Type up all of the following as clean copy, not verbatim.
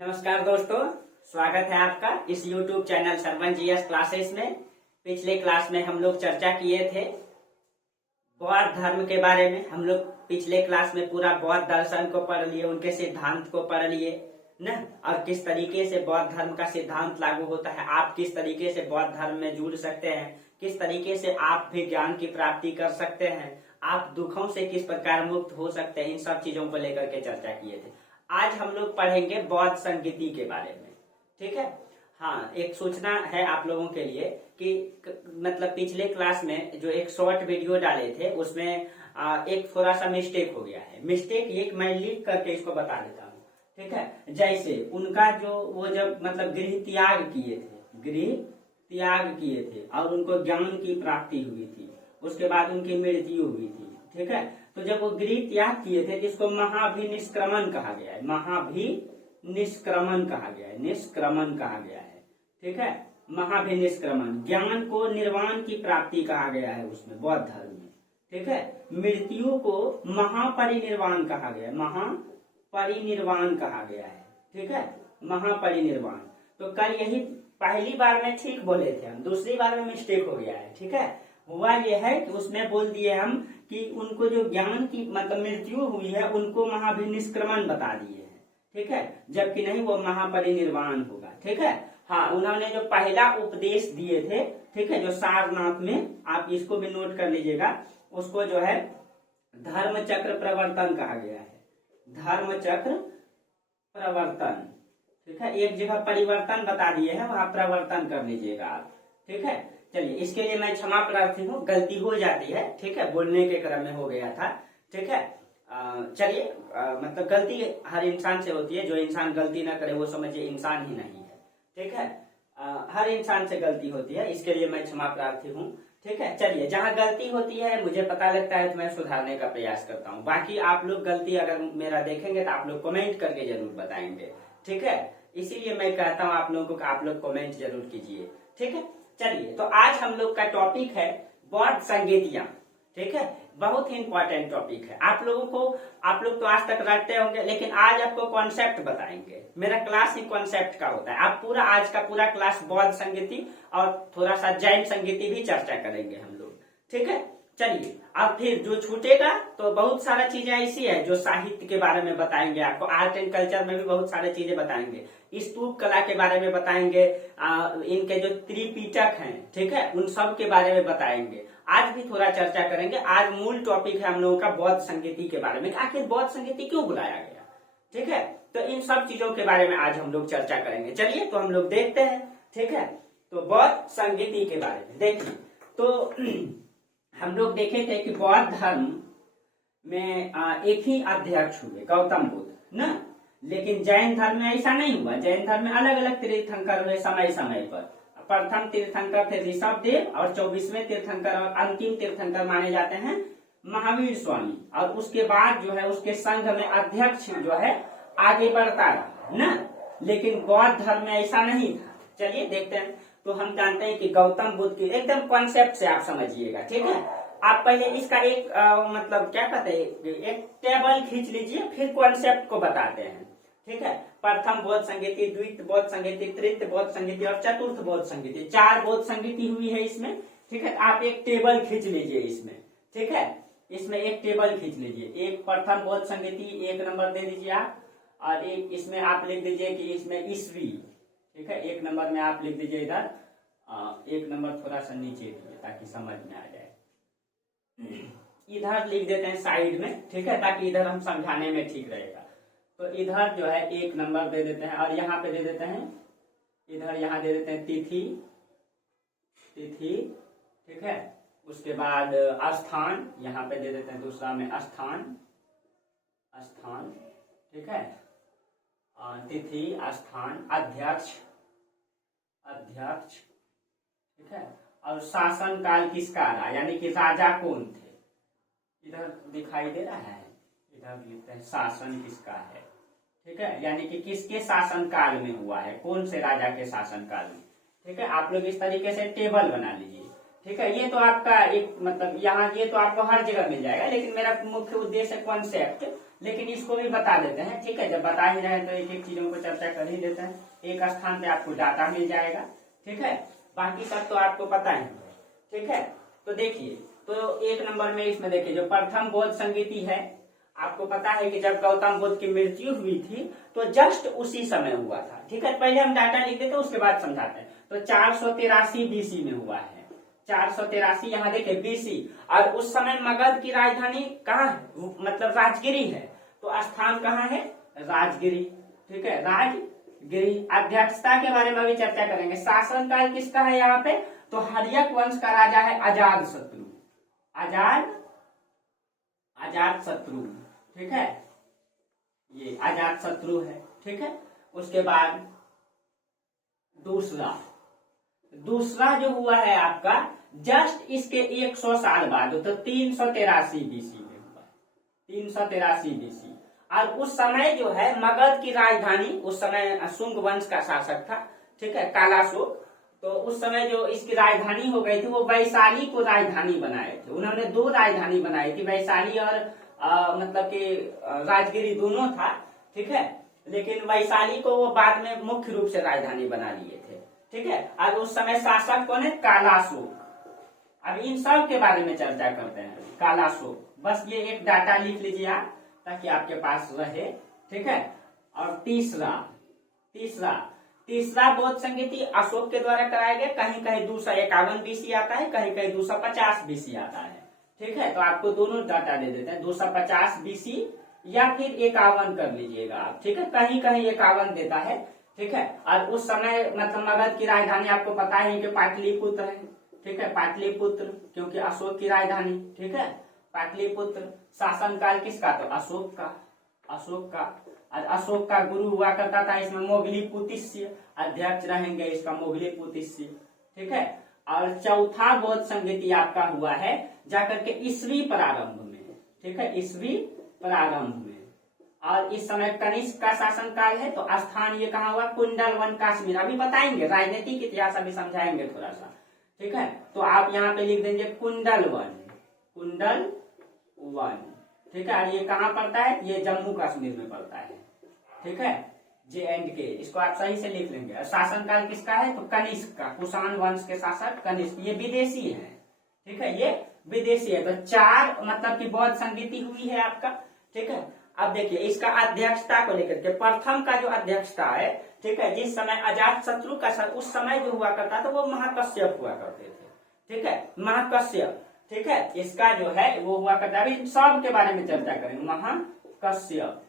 नमस्कार दोस्तों, स्वागत है आपका इस YouTube channel Sarvan GS classes में। पिछले क्लास में हम लोग चर्चा किए थे बौद्ध धर्म के बारे में। हम लोग पिछले क्लास में पूरा बौद्ध दर्शन को पढ़ लिए, उनके सिद्धांत को पढ़ लिए न, और किस तरीके से बौद्ध धर्म का सिद्धांत लागू होता है, आप किस तरीके से बौद्ध धर्म में जुड़ सकते हैं, किस तरीके से आप भी ज्ञान की प्राप्ति कर सकते हैं, आप दुखों से किस प्रकार मुक्त हो सकते हैं, इन सब चीजों को लेकर के चर्चा किए थे। आज हम लोग पढ़ेंगे बौद्ध संगीति के बारे में। ठीक है। हाँ, एक सूचना है आप लोगों के लिए कि मतलब पिछले क्लास में जो एक शॉर्ट वीडियो डाले थे उसमें एक थोड़ा सा मिस्टेक हो गया है। मिस्टेक ये मैं लिख करके इसको बता देता हूँ। ठीक है। जैसे उनका जो वो जब मतलब गृह त्याग किए थे और उनको ज्ञान की प्राप्ति हुई थी, उसके बाद उनकी मृत्यु हुई थी। ठीक है। तो जब वो गृह त्याग किए थे तो इसको महाभिनिष्क्रमण कहा गया है। महाभिनिष्क्रमण कहा गया है, निष्क्रमण कहा गया है। ठीक है। महाभिनिष्क्रमण, ज्ञान को निर्वाण की प्राप्ति कहा गया है उसमें बौद्ध धर्म में। ठीक है। मृत्यु को महापरिनिर्वाण कहा गया है, महापरिनिर्वाण कहा गया है। ठीक है, महापरिनिर्वाण। तो कल यही पहली बार में ठीक बोले थे हम, दूसरी बार में मिस्टेक हो गया है। ठीक है। हुआ यह है कि उसमें बोल दिए हम कि उनको जो ज्ञान की मतलब मृत्यु हुई है उनको महाभिनिष्क्रमण बता दिए हैं। ठीक है, जबकि नहीं, वो महापरिनिर्वाण होगा। ठीक है। हाँ, उन्होंने जो पहला उपदेश दिए थे, ठीक है, जो सारनाथ में, आप इसको भी नोट कर लीजिएगा, उसको जो है धर्म चक्र प्रवर्तन कहा गया है। धर्म चक्र प्रवर्तन। ठीक है, एक जगह परिवर्तन बता दिए हैं, वहां प्रवर्तन कर लीजिएगा आप। ठीक है। चलिए, इसके लिए मैं क्षमा प्रार्थी हूँ, गलती हो जाती है। ठीक है, बोलने के क्रम में हो गया था। ठीक है। चलिए, मतलब गलती हर इंसान से होती है। जो इंसान गलती ना करे वो समझिए इंसान ही नहीं है। ठीक है। हर इंसान से गलती होती है, इसके लिए मैं क्षमा प्रार्थी हूँ। ठीक है। चलिए, जहाँ गलती होती है मुझे पता लगता है तो मैं सुधारने का प्रयास करता हूँ। बाकी आप लोग गलती अगर मेरा देखेंगे तो आप लोग कमेंट करके जरूर बताएंगे। ठीक है, इसीलिए मैं कहता हूँ आप लोगों को, आप लोग कमेंट जरूर कीजिए। ठीक है। चलिए, तो आज हम लोग का टॉपिक है बौद्ध संगीतियां। ठीक है, बहुत ही इंपॉर्टेंट टॉपिक है। आप लोग तो आज तक रटते होंगे, लेकिन आज आपको कॉन्सेप्ट बताएंगे। मेरा क्लास ही कॉन्सेप्ट का होता है। आप पूरा आज का पूरा क्लास बौद्ध संगीति और थोड़ा सा जैन संगीति भी चर्चा करेंगे हम लोग। ठीक है। चलिए, अब फिर जो छूटेगा तो बहुत सारा चीजें ऐसी है जो साहित्य के बारे में बताएंगे आपको, आर्ट एंड कल्चर में भी बहुत सारे चीजें बताएंगे, स्तूप कला के बारे में बताएंगे, इनके जो त्रिपिटक हैं, ठीक है, उन सब के बारे में बताएंगे। आज भी थोड़ा चर्चा करेंगे। आज मूल टॉपिक है हम लोगों का बौद्ध संगीति के बारे में, आखिर बौद्ध संगीति क्यों बुलाया गया। ठीक है, तो इन सब चीजों के बारे में आज हम लोग चर्चा करेंगे। चलिए, तो हम लोग देखते हैं। ठीक है, तो बौद्ध संगीति के बारे में देखिए, तो हम लोग देखे थे कि बौद्ध धर्म में एक ही अध्यक्ष हुए, गौतम बुद्ध ना, लेकिन जैन धर्म में ऐसा नहीं हुआ। जैन धर्म में अलग अलग तीर्थंकर हुए समय समय पर। प्रथम तीर्थंकर थे ऋषभदेव और 24वें तीर्थंकर और अंतिम तीर्थंकर माने जाते हैं महावीर स्वामी। और उसके बाद जो है उसके संघ में अध्यक्ष जो है आगे बढ़ता रहा ना, लेकिन बौद्ध धर्म में ऐसा नहीं था। चलिए देखते हैं। तो हम जानते हैं कि गौतम बुद्ध की एकदम कॉन्सेप्ट से आप समझिएगा। ठीक है, आप पहले इसका एक मतलब क्या कहते हैं, एक टेबल खींच लीजिए, फिर कॉन्सेप्ट को बताते हैं। ठीक है, प्रथम बौद्ध संगीति, द्वितीय बौद्ध संगीति, तृतीय बौद्ध संगीति और चतुर्थ बौद्ध संगीति, 4 बौद्ध संगीति हुई है इसमें। ठीक है, आप एक टेबल खींच लीजिए इसमें। ठीक है, इसमें एक टेबल खींच लीजिए। एक प्रथम बौद्ध संगीति 1 नंबर दे दीजिए आप, और एक इसमें आप लिख दीजिए कि इसमें ईस्वी। ठीक है, 1 नंबर में आप लिख दीजिए इधर, 1 नंबर थोड़ा सा नीचे दीजिए ताकि समझ में आ जाए। इधर लिख देते हैं साइड में। ठीक है, ताकि इधर हम समझाने में ठीक रहेगा। तो इधर जो है 1 नंबर दे देते हैं, और यहाँ पे दे देते हैं, इधर यहाँ दे देते हैं तिथि। ठीक है, उसके बाद स्थान यहाँ पे दे देते हैं, दूसरा में स्थान। ठीक है, तिथि, स्थान, अध्यक्ष। ठीक है, और शासन काल किसका रहा, यानी कि राजा कौन थे। इधर दिखाई दे रहा है, इधर लिखते हैं शासन किसका है। ठीक है, यानी कि किसके शासन काल में हुआ है, कौन से राजा के शासन काल में। ठीक है, आप लोग इस तरीके से टेबल बना लीजिए। ठीक है। ये तो आपका एक मतलब यहाँ ये तो आपको हर जगह मिल जाएगा, लेकिन मेरा मुख्य उद्देश्य है कॉन्सेप्ट, लेकिन इसको भी बता देते हैं। ठीक है, जब बता ही रहे तो एक एक चीजों को चर्चा कर ही लेते हैं। एक स्थान पे आपको डाटा मिल जाएगा। ठीक है, बाकी सब तो आपको पता ही है। ठीक है, तो देखिए, तो एक नंबर में इसमें देखिए जो प्रथम बौद्ध संगीति है, आपको पता है कि जब गौतम बुद्ध की मृत्यु हुई थी तो जस्ट उसी समय हुआ था। ठीक है, पहले हम डाटा लिख देते हैं, उसके बाद समझाते हैं। तो 483 बीसी में हुआ है। 483 यहाँ देखे बीसी, और उस समय मगध की राजधानी कहाँ है, मतलब राजगिरी है। तो स्थान कहाँ है, राजगिरी। ठीक है, राजगिरी। अध्यक्षता के बारे में भी चर्चा करेंगे। शासनकाल किसका है यहाँ पे, तो हर्यक वंश का राजा है अजात शत्रु। अजात शत्रु। ठीक है, ये अजात शत्रु है। ठीक है, उसके बाद दूसरा जो हुआ है आपका जस्ट इसके 100 साल बाद, तो 383 बीसी में हुआ। 383 बीसी। और उस समय जो है मगध की राजधानी, उस समय शुंग वंश का शासक था। ठीक है, कालाशोक। तो उस समय जो इसकी राजधानी हो गई थी वो वैशाली को राजधानी बनाए थे। उन्होंने 2 राजधानी बनाई थी, वैशाली और मतलब कि राजगिरी दोनों था। ठीक है, लेकिन वैशाली को वो बाद में मुख्य रूप से राजधानी बना लिए थे। ठीक है, और उस समय शासक कौन है, कालाशोक। अब इन सब के बारे में चर्चा करते हैं। कालाशोक, बस ये एक डाटा लिख लीजिए आप ताकि आपके पास रहे। ठीक है, और तीसरा बौद्ध संगीति अशोक के द्वारा कराया गया। कहीं कहीं 251 बीसी आता है, कहीं कहीं 250 बीसी आता है। ठीक है, तो आपको दोनों डाटा दे देते हैं, 250 बीसी या फिर 51 कर लीजिएगा आप। ठीक है, कहीं कहीं 51 देता है। ठीक है, और उस समय मतलब मगध की राजधानी आपको पता है कि पाटलिपुत्र है। ठीक है, पाटलिपुत्र, क्योंकि अशोक की राजधानी। ठीक है, पाटलिपुत्र। शासनकाल किसका, तो अशोक का। और अशोक का गुरु हुआ करता था इसमें मोगलीपुतिस्य, अध्यक्ष रहेंगे इसका मोगलीपुतिस्य। ठीक है, और चौथा बौद्ध संगीति आपका हुआ है जाकर के ईस्वी प्रारंभ में। ठीक है, ईस्वी प्रारंभ में। और इस समय कनिष्क का शासनकाल है। तो स्थान ये कहाँ हुआ, कुंडलवन कश्मीर। अभी बताएंगे, राजनीतिक इतिहास अभी समझाएंगे थोड़ा सा। ठीक है, तो आप यहाँ पे लिख देंगे कुंडलवन। ठीक है, और ये कहाँ पड़ता है, ये जम्मू कश्मीर में पड़ता है। ठीक है, J&K, इसको आप सही से लिख लेंगे। शासनकाल किसका है, तो कनिष्क का, कुषाण वंश के शासक कनिष्क। ये विदेशी है। ठीक है, ये विदेशी है। तो 4 मतलब की बौद्ध संगीति हुई है आपका। ठीक है, अब देखिए इसका अध्यक्षता को लेकर के प्रथम का जो अध्यक्षता है, ठीक है, जिस समय अजात शत्रु का उस समय जो हुआ करता था वो महाकश्यप हुआ करते थे। ठीक है, महाकश्यप। ठीक है, इसका जो है वो हुआ करता है। अभी सब के बारे में चर्चा करेंगे, महाकश्यप।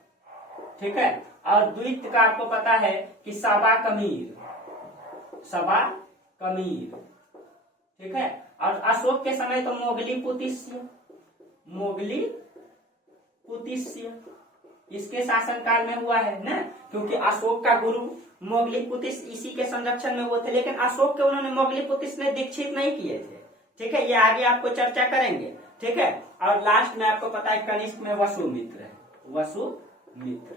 ठीक है, और द्वितीय का आपको पता है कि सबा कमीर। ठीक है, और अशोक के समय तो मोगलीपुतिस्य इसके शासनकाल में हुआ है ना, क्योंकि अशोक का गुरु मोगलीपुतिस्य इसी के संरक्षण में वो थे। लेकिन अशोक के उन्होंने मोगलीपुतिस्य ने दीक्षित नहीं किए थे। ठीक है, ये आगे आपको चर्चा करेंगे। ठीक है, और लास्ट में आपको पता है कनिष्क में वसुमित्र है, वसुमित्र।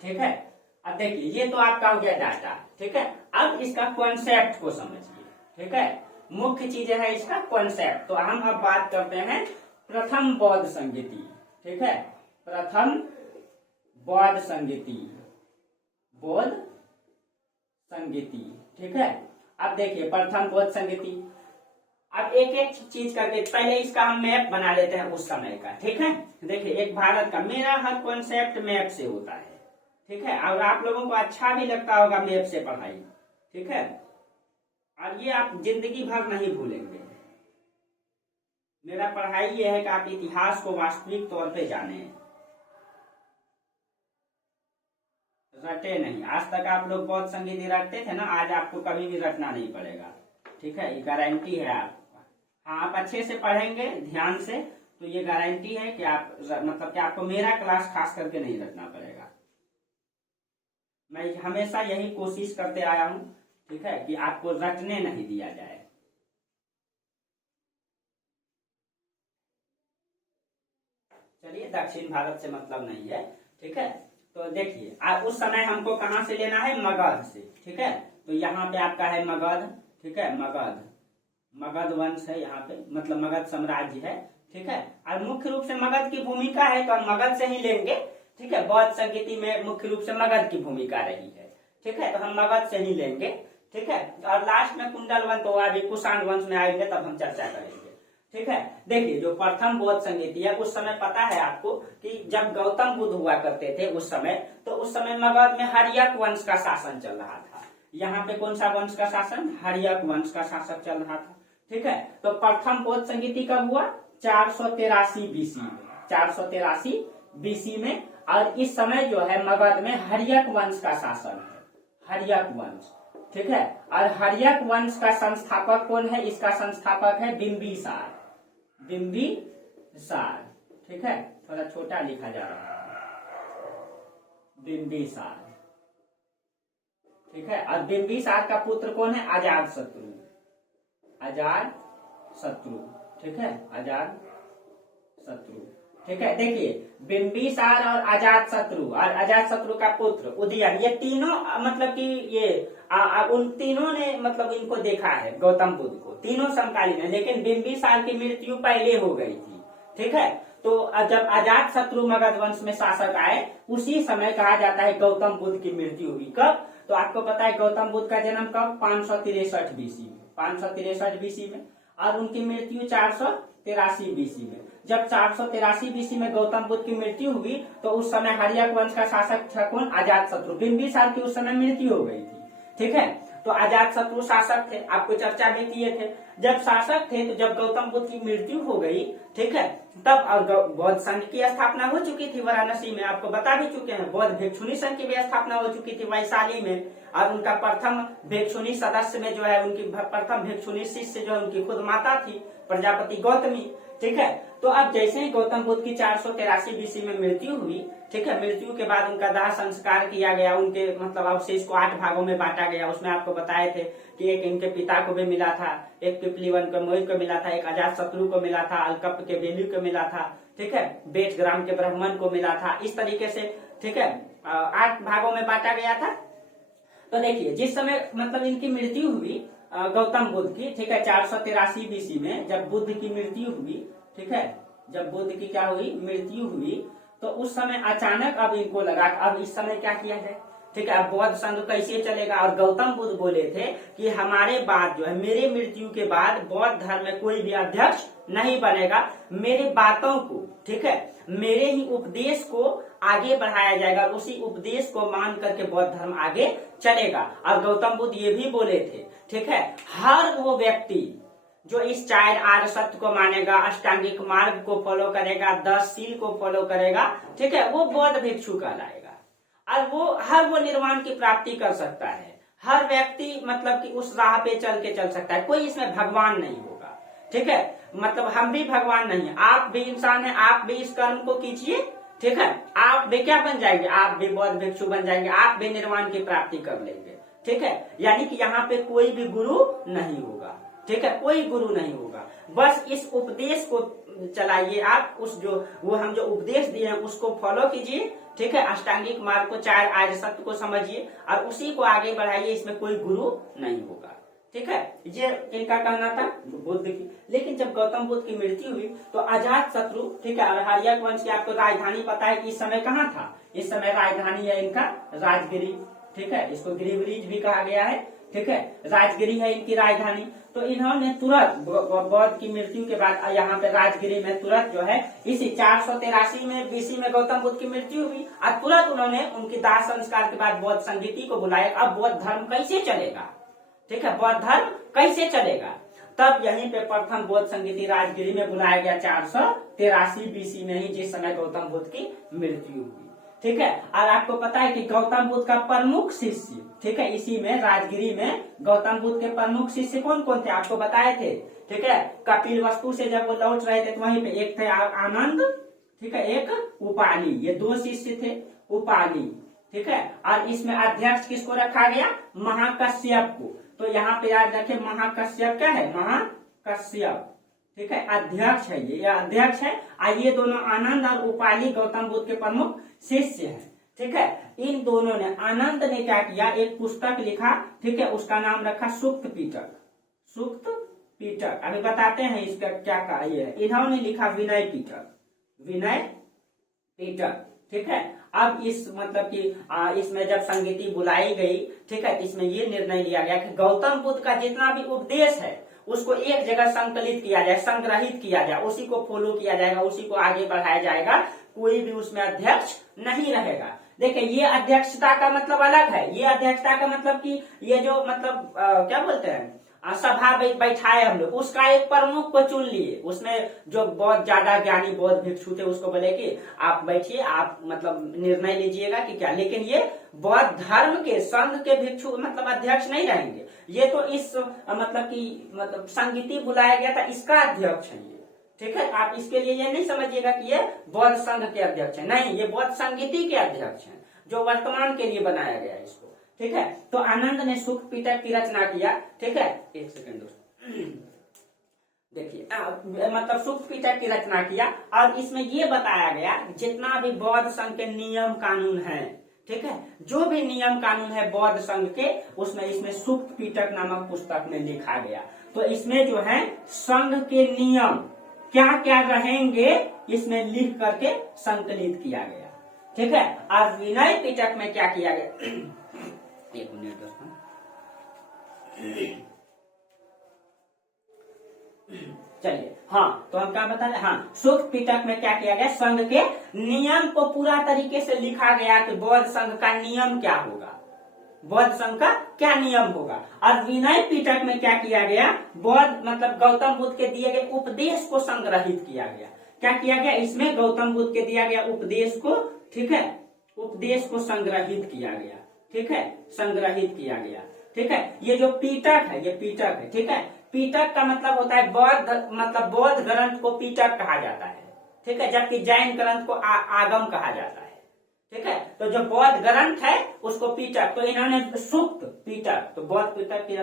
ठीक है, अब देखिए ये तो आपका हो गया डाटा। ठीक है, अब इसका कॉन्सेप्ट को समझिए। ठीक है, मुख्य चीज है इसका कॉन्सेप्ट। तो हम अब बात करते हैं प्रथम बौद्ध संगीति। ठीक है, प्रथम बौद्ध संगीति। ठीक है, अब देखिए प्रथम बौद्ध संगीति। अब एक एक चीज करके पहले इसका हम मैप बना लेते हैं उस समय का। ठीक है, देखिए एक भारत का, मेरा हर कॉन्सेप्ट मैप से होता है। ठीक है, और आप लोगों को अच्छा भी लगता होगा मैप से पढ़ाई। ठीक है, और ये आप जिंदगी भर नहीं भूलेंगे। मेरा पढ़ाई ये है कि आप इतिहास को वास्तविक तौर पे जाने, रटे नहीं। आज तक आप लोग बौद्ध संगीति रटते थे ना, आज आपको कभी भी रटना नहीं पड़ेगा। ठीक है, ये गारंटी है आपका। हाँ, आप अच्छे से पढ़ेंगे ध्यान से तो ये गारंटी है कि आप मतलब कि आपको मेरा क्लास खास करके नहीं रटना पड़ेगा। मैं हमेशा यही कोशिश करते आया हूं। ठीक है, कि आपको रटने नहीं दिया जाए। चलिए, दक्षिण भारत से मतलब नहीं है। ठीक है, तो देखिए आप उस समय हमको कहां से लेना है, मगध से। ठीक है, तो यहाँ पे आपका है मगध। ठीक है, मगध। मगध वंश है यहाँ पे, मतलब मगध साम्राज्य है, ठीक है। और मुख्य रूप से मगध की भूमिका है तो हम मगध से ही लेंगे, ठीक है। बौद्ध संगीति में मुख्य रूप से मगध की भूमिका रही है, ठीक है, तो हम मगध से ही लेंगे, ठीक है। और लास्ट में कुंडल वंश, तो अभी कुषाण वंश में आएंगे तब हम चर्चा करेंगे, ठीक है। देखिए जो प्रथम बौद्ध संगीति है, उस समय पता है आपको कि जब गौतम बुद्ध हुआ करते थे उस समय, तो उस समय मगध में हर्यक वंश का शासन चल रहा था। यहाँ पे कौन सा वंश का शासन? हर्यक वंश का शासक चल रहा था, ठीक है। तो प्रथम बौद्ध संगीति कब हुआ? 483 बीसी में, 483 बीसी में। और इस समय जो है मगध में हर्यक वंश का शासन है, हर्यक वंश, ठीक है। और हर्यक वंश का संस्थापक कौन है? इसका संस्थापक है बिंबिसार, बिंबिसार, ठीक है। थोड़ा छोटा लिखा जा रहा है, बिंबिसार, ठीक है। और बिंबिसार का पुत्र कौन है? अजात शत्रु, अजात शत्रु, ठीक है, अजात शत्रु, ठीक है। देखिए बिंबिसार और अजात शत्रु, और अजात शत्रु का पुत्र उदयन, ये तीनों मतलब कि ये उन तीनों ने मतलब इनको देखा है गौतम बुद्ध को, तीनों समकालीन है। लेकिन बिंबिसार की मृत्यु पहले हो गई थी, ठीक है। तो जब अजात शत्रु मगध वंश में शासक आए, उसी समय कहा जाता है गौतम बुद्ध की मृत्यु हुई। कब? तो आपको पता है गौतम बुद्ध का जन्म कब? 563 बीसी में, 563 बीसी में, और उनकी मृत्यु 483 बीसी में। जब 483 बीसी में गौतम बुद्ध की मृत्यु हुई, तो उस समय हर्यक वंश का शासक था कौन? अजात शत्रु। बिंबिसार की उस समय मृत्यु हो गई थी, ठीक है। तो अजात शत्रु शासक थे, आपको चर्चा भी किए थे। जब शासक थे तो जब गौतम बुद्ध की मृत्यु हो गई, ठीक है, तब बौद्ध संघ की स्थापना हो चुकी थी वाराणसी में, आपको बता भी चुके हैं। बौद्ध भिक्षुणी संघ की भी स्थापना हो चुकी थी वैशाली में, और उनका प्रथम भिक्षुणी सदस्य में जो है, उनकी प्रथम भिक्षुणी शिष्य जो है उनकी खुद माता थी प्रजापति गौतमी, ठीक है। तो अब जैसे ही गौतम बुद्ध की 483 बीसी में मृत्यु हुई, ठीक है, मृत्यु के बाद उनका दाह संस्कार किया गया, उनके मतलब अवशेष को 8 भागों में बांटा गया। उसमें आपको बताए थे कि एक इनके पिता को भी मिला था, एक पिपलीवन को मोहित को मिला था, एक अजात शत्रु को मिला था, अलकप के बेलू को मिला था, ठीक है, बेटग्राम के ब्राह्मण को मिला था। इस तरीके से, ठीक है, 8 भागों में बांटा गया था। तो देखिए जिस समय मतलब इनकी मृत्यु हुई गौतम बुद्ध की, ठीक है, 483 बीसी में जब बुद्ध की मृत्यु हुई, ठीक है, जब बुद्ध की क्या हुई? मृत्यु हुई, तो उस समय अचानक अब इनको लगा अब इस समय क्या किया जाए, ठीक है, अब बौद्ध संघ कैसे चलेगा। और गौतम बुद्ध बोले थे कि हमारे बाद जो है, मेरे मृत्यु के बाद बौद्ध धर्म में कोई भी अध्यक्ष नहीं बनेगा, मेरे बातों को, ठीक है, मेरे ही उपदेश को आगे बढ़ाया जाएगा, उसी उपदेश को मान करके बौद्ध धर्म आगे चलेगा। और गौतम बुद्ध ये भी बोले थे, ठीक है, हर वो व्यक्ति जो इस 4 आर्य सत्य को मानेगा, अष्टांगिक मार्ग को फॉलो करेगा, 10 सील को फॉलो करेगा, ठीक है, वो बौद्ध भिक्षु कहलाएगा। और वो निर्वाण की प्राप्ति कर सकता है। हर व्यक्ति मतलब कि उस राह पे चल सकता है, कोई इसमें भगवान नहीं होगा, ठीक है। मतलब हम भी भगवान नहीं है, आप भी इंसान है, आप भी इस कर्म को कीजिए, ठीक है, आप भी क्या बन जाएंगे? आप भी बौद्ध भिक्षु बन जाएंगे, आप भी निर्वाण की प्राप्ति कर लेंगे, ठीक है। यानी कि यहाँ पे कोई भी गुरु नहीं होगा, ठीक है, कोई गुरु नहीं होगा। बस इस उपदेश को चलाइए आप, उस जो वो हम जो उपदेश दिए हैं उसको फॉलो कीजिए, ठीक है, अष्टांगिक मार्ग को, 4 आर्य सत्य को समझिए और उसी को आगे बढ़ाइए, इसमें कोई गुरु नहीं होगा, ठीक है। ये इनका कहना था बुद्ध की। लेकिन जब गौतम बुद्ध की मृत्यु हुई तो अजात शत्रु, ठीक है, और हर्यक वंश की आपको राजधानी पता है कि इस समय कहाँ था? इस समय राजधानी है इनका राजगिरी, ठीक है, इसको गिरिब्रिज भी कहा गया है, ठीक है, राजगिरी है इनकी राजधानी। तो इन्होंने तुरंत बौद्ध की मृत्यु के बाद यहाँ पे राजगिरी में तुरंत जो है इसी 483 में बीसी में गौतम बुद्ध की मृत्यु हुई, और तुरंत उन्होंने उनकी दाह संस्कार के बाद बौद्ध संगीति को बुलाया। अब बौद्ध धर्म कैसे चलेगा, ठीक है, बौद्ध धर्म कैसे चलेगा? तब यहीं पे प्रथम बौद्ध संगीति राजगिरी में बुलाया गया 483 बीसी में ही, जिस समय गौतम बुद्ध की मृत्यु हुई, ठीक है। और आपको पता है कि गौतम बुद्ध का प्रमुख शिष्य, ठीक है, इसी में राजगिरी में गौतम बुद्ध के प्रमुख शिष्य कौन कौन थे आपको बताए थे, ठीक है। कपिल वस्तु से जब वो लौट रहे थे तो वहीं पे एक थे आनंद, ठीक है, एक उपाली, ये 2 शिष्य थे उपाली, ठीक है। और इसमें अध्यक्ष किसको रखा गया? महाकश्यप को। तो यहाँ पे याद रखें महाकश्यप क्या है? महाकश्यप, ठीक है, अध्यक्ष है, ये अध्यक्ष है। ये दोनों आनंद और उपाली गौतम बुद्ध के प्रमुख शिष्य हैं, ठीक है। इन दोनों ने, आनंद ने क्या किया? एक पुस्तक लिखा, ठीक है, उसका नाम रखा सुक्त पिटक, सुक्त पीटक। अभी बताते हैं इसका क्या कार्य है। इन्होंने लिखा विनय पीटक, विनय पीटक, ठीक है। अब इस मतलब कि इसमें जब संगीति बुलाई गई, ठीक है, इसमें ये निर्णय लिया गया कि गौतम बुद्ध का जितना भी उपदेश है उसको एक जगह संकलित किया जाए, संग्रहित किया जाए, उसी को फॉलो किया जाएगा, उसी को आगे बढ़ाया जाएगा, कोई भी उसमें अध्यक्ष नहीं रहेगा। देखिए ये अध्यक्षता का मतलब अलग है, ये अध्यक्षता का मतलब कि ये जो मतलब क्या बोलते हैं सभा बैठाए हम लोग, उसका एक प्रमुख को चुन लिए, उसमें जो बहुत ज्यादा ज्ञानी बौद्ध भिक्षु थे उसको बोले कि आप बैठिए, आप मतलब निर्णय लीजिएगा कि क्या। लेकिन ये बौद्ध धर्म के संघ के भिक्षु मतलब अध्यक्ष नहीं रहेंगे, ये तो इस मतलब कि मतलब संगीति बुलाया गया था इसका अध्यक्ष है ये, ठीक है। आप इसके लिए ये नहीं समझिएगा कि ये बौद्ध संघ के अध्यक्ष है, नहीं, ये बौद्ध संगीति के अध्यक्ष हैं जो वर्तमान के लिए बनाया गया है इसको, ठीक है। तो आनंद ने सुक्त पीटक की रचना किया, ठीक है। एक सेकंड दोस्तों, देखिए मतलब सुक्त पीटक की रचना किया और इसमें ये बताया गया जितना भी बौद्ध संघ के नियम कानून है, ठीक है, जो भी नियम कानून है बौद्ध संघ के, उसमें इसमें सुक्त पीटक नामक पुस्तक में लिखा गया। तो इसमें जो है संघ के नियम क्या क्या रहेंगे इसमें लिख करके संकलित किया गया, ठीक है। और विनय पीटक में क्या किया गया, एक मिनट दोस्तों, चलिए, हाँ, तो हम क्या बता रहे, हाँ, सुक्त पीटक में क्या किया गया, संघ के नियम को पूरा तरीके से लिखा गया कि बौद्ध संघ का नियम क्या होगा, बौद्ध संघ का क्या नियम होगा। और विनय पीटक में क्या किया गया, बौद्ध मतलब गौतम बुद्ध के दिए गए उपदेश को संग्रहित किया गया। क्या किया गया, इसमें गौतम बुद्ध के दिया गया उपदेश को, ठीक है, उपदेश को संग्रहित किया गया, ठीक है, संग्रहित किया गया, ठीक है। ये जो पीटक है, ये पीटक है, ठीक है। पीटक का मतलब होता है बौद्ध मतलब बौद्ध ग्रंथ को पीटक कहा जाता है, ठीक है, जबकि जैन ग्रंथ को आगम कहा जाता है, ठीक है। तो जो बौद्ध ग्रंथ है उसको पीटक, तो इन्होंने सुक्त पीटक, तो बौद्ध पीटक की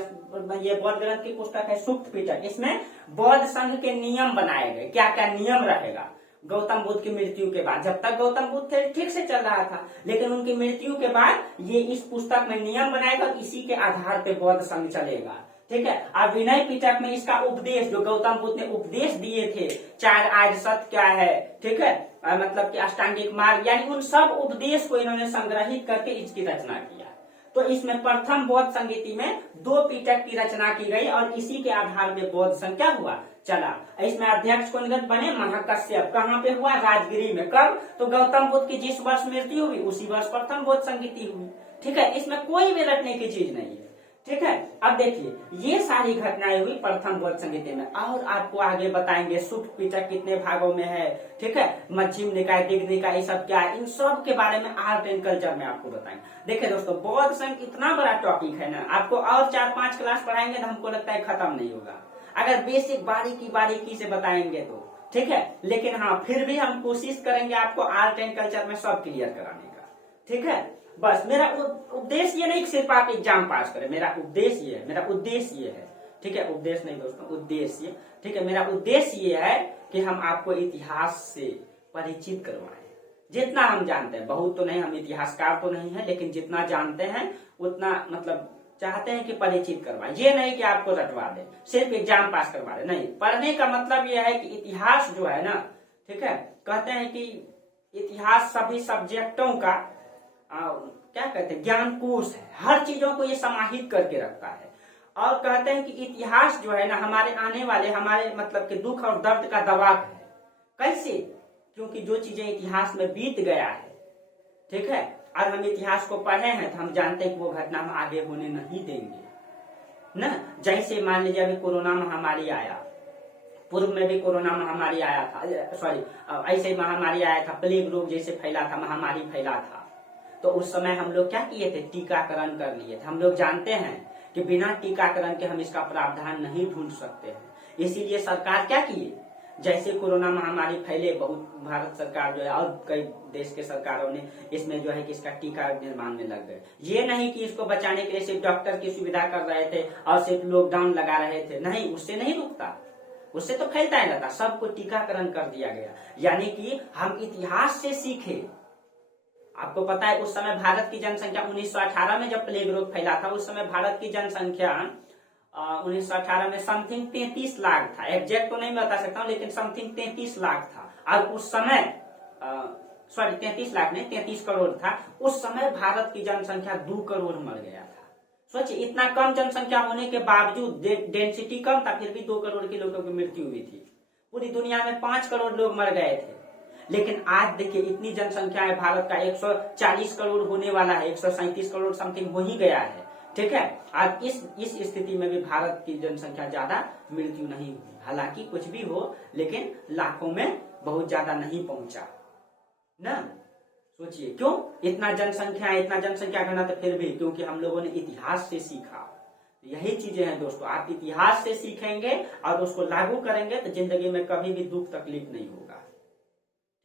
ये बौद्ध ग्रंथ की पुस्तक है सुक्त पीटक। इसमें बौद्ध संघ के नियम बनाए गए, क्या क्या नियम रहेगा गौतम बुद्ध की मृत्यु के बाद। जब तक गौतम बुद्ध थे ठीक से चल रहा था, लेकिन उनकी मृत्यु के बाद ये इस पुस्तक में नियम बनाएगा, इसी के आधार पे बौद्ध संघ चलेगा, ठीक है। और विनय पीटक में इसका उपदेश जो गौतम बुद्ध ने उपदेश दिए थे, 4 आर्य सत्य क्या है, ठीक है, मतलब कि अष्टांगिक मार्ग, यानी उन सब उपदेश को इन्होंने संग्रहित करके इसकी रचना किया। तो इसमें प्रथम बौद्ध संगीति में 2 पीटक की रचना की गई और इसी के आधार पे बौद्ध संघ क्या हुआ, चला। इसमें अध्यक्ष कौन बने, महाकश्यप। कहाँ पे हुआ, राजगिरी में। कब, तो गौतम बुद्ध की जिस वर्ष मृत्यु हुई उसी वर्ष प्रथम बौद्ध संगीति हुई, ठीक है। इसमें कोई भी रटने की चीज नहीं है, ठीक है। अब देखिए ये सारी घटनाएं हुई प्रथम बौद्ध संगीति में, और आपको आगे बताएंगे सुक्त पीटक कितने भागों में है, ठीक है, मध्यम निकाय, दीर्घ निकाय, ये सब क्या है, इन सब के बारे में आर्ट एंड कल्चर में आपको बताएंगे। देखिए दोस्तों बौद्ध संघ इतना बड़ा टॉपिक है ना, आपको और 4-5 क्लास पढ़ाएंगे तो हमको लगता है खत्म नहीं होगा, अगर बेसिक बारीकी से बताएंगे तो, ठीक है। लेकिन हाँ फिर भी हम कोशिश करेंगे आपको आर्ट एंड कल्चर में सब क्लियर कराने का, ठीक है। बस मेरा उद्देश्य ये नहीं कि सिर्फ आप एग्जाम पास करें, मेरा उद्देश्य ये है, मेरा उद्देश्य ये है, ठीक है, उपदेश नहीं दोस्तों, उद्देश्य, ठीक है। मेरा उद्देश्य ये है कि हम आपको इतिहास से परिचित करवाएं, जितना हम जानते हैं, बहुत तो नहीं, हम इतिहासकार तो नहीं है, लेकिन जितना जानते हैं उतना मतलब चाहते हैं कि परिचित करवाएं। ये नहीं कि आपको रटवा दे, सिर्फ एग्जाम पास करवा दे, नहीं। पढ़ने का मतलब यह है कि इतिहास जो है ना, ठीक है, कहते हैं कि इतिहास सभी सब्जेक्टों का क्या कहते हैं ज्ञान कोश है, हर चीजों को ये समाहित करके रखता है। और कहते हैं कि इतिहास जो है ना हमारे आने वाले हमारे मतलब के दुख और दर्द का दवा है। कैसे, क्योंकि जो चीजें इतिहास में बीत गया है, ठीक है, और हम इतिहास को पढ़े हैं तो हम जानते हैं कि वो घटना हम आगे होने नहीं देंगे ना। जैसे मान लीजिए अभी कोरोना महामारी आया, पूर्व में भी कोरोना महामारी आया था, सॉरी ऐसे महामारी आया था, प्लेग रोग जैसे फैला था, महामारी फैला था, तो उस समय हम लोग क्या किए थे, टीकाकरण कर लिए थे। हम लोग जानते हैं कि बिना टीकाकरण के हम इसका प्रावधान नहीं ढूंढ सकते हैं, इसीलिए सरकार क्या किए, जैसे कोरोना महामारी फैले, बहुत भारत सरकार जो है और कई देश के सरकारों ने इसमें जो है कि इसका टीका निर्माण में लग गए। ये नहीं कि इसको बचाने के लिए सिर्फ डॉक्टर की सुविधा कर रहे थे और सिर्फ लॉकडाउन लगा रहे थे, नहीं, उससे नहीं रुकता, उससे तो फैलता ही रहता, सबको टीकाकरण कर दिया गया। यानी कि हम इतिहास से सीखे। आपको पता है उस समय भारत की जनसंख्या 1918 में जब प्लेग रोग फैला था, उस समय भारत की जनसंख्या 1918 में समथिंग 33 लाख था, एग्जैक्ट तो नहीं मैं बता सकता हूँ, लेकिन समथिंग 33 लाख था। और उस समय 33 लाख नहीं, 33 करोड़ था। उस समय भारत की जनसंख्या 2 करोड़ मर गया था। सोचिए, इतना कम जनसंख्या होने के बावजूद, डेंसिटी कम था, फिर भी 2 करोड़ के लोगों की मृत्यु हुई थी। पूरी दुनिया में 5 करोड़ लोग मर गए थे। लेकिन आज देखिए, इतनी जनसंख्या है भारत का, 140 करोड़ होने वाला है, 137 करोड़ समथिंग हो ही गया है। ठीक है, आज इस स्थिति में भी भारत की जनसंख्या ज्यादा मृत्यु नहीं हुई। हालांकि कुछ भी हो, लेकिन लाखों में बहुत ज्यादा नहीं पहुंचा ना। सोचिए, क्यों इतना जनसंख्या घना, तो फिर भी क्योंकि हम लोगों ने इतिहास से सीखा। यही चीजें हैं दोस्तों, आप इतिहास से सीखेंगे और उसको लागू करेंगे तो जिंदगी में कभी भी दुख तकलीफ नहीं होगा।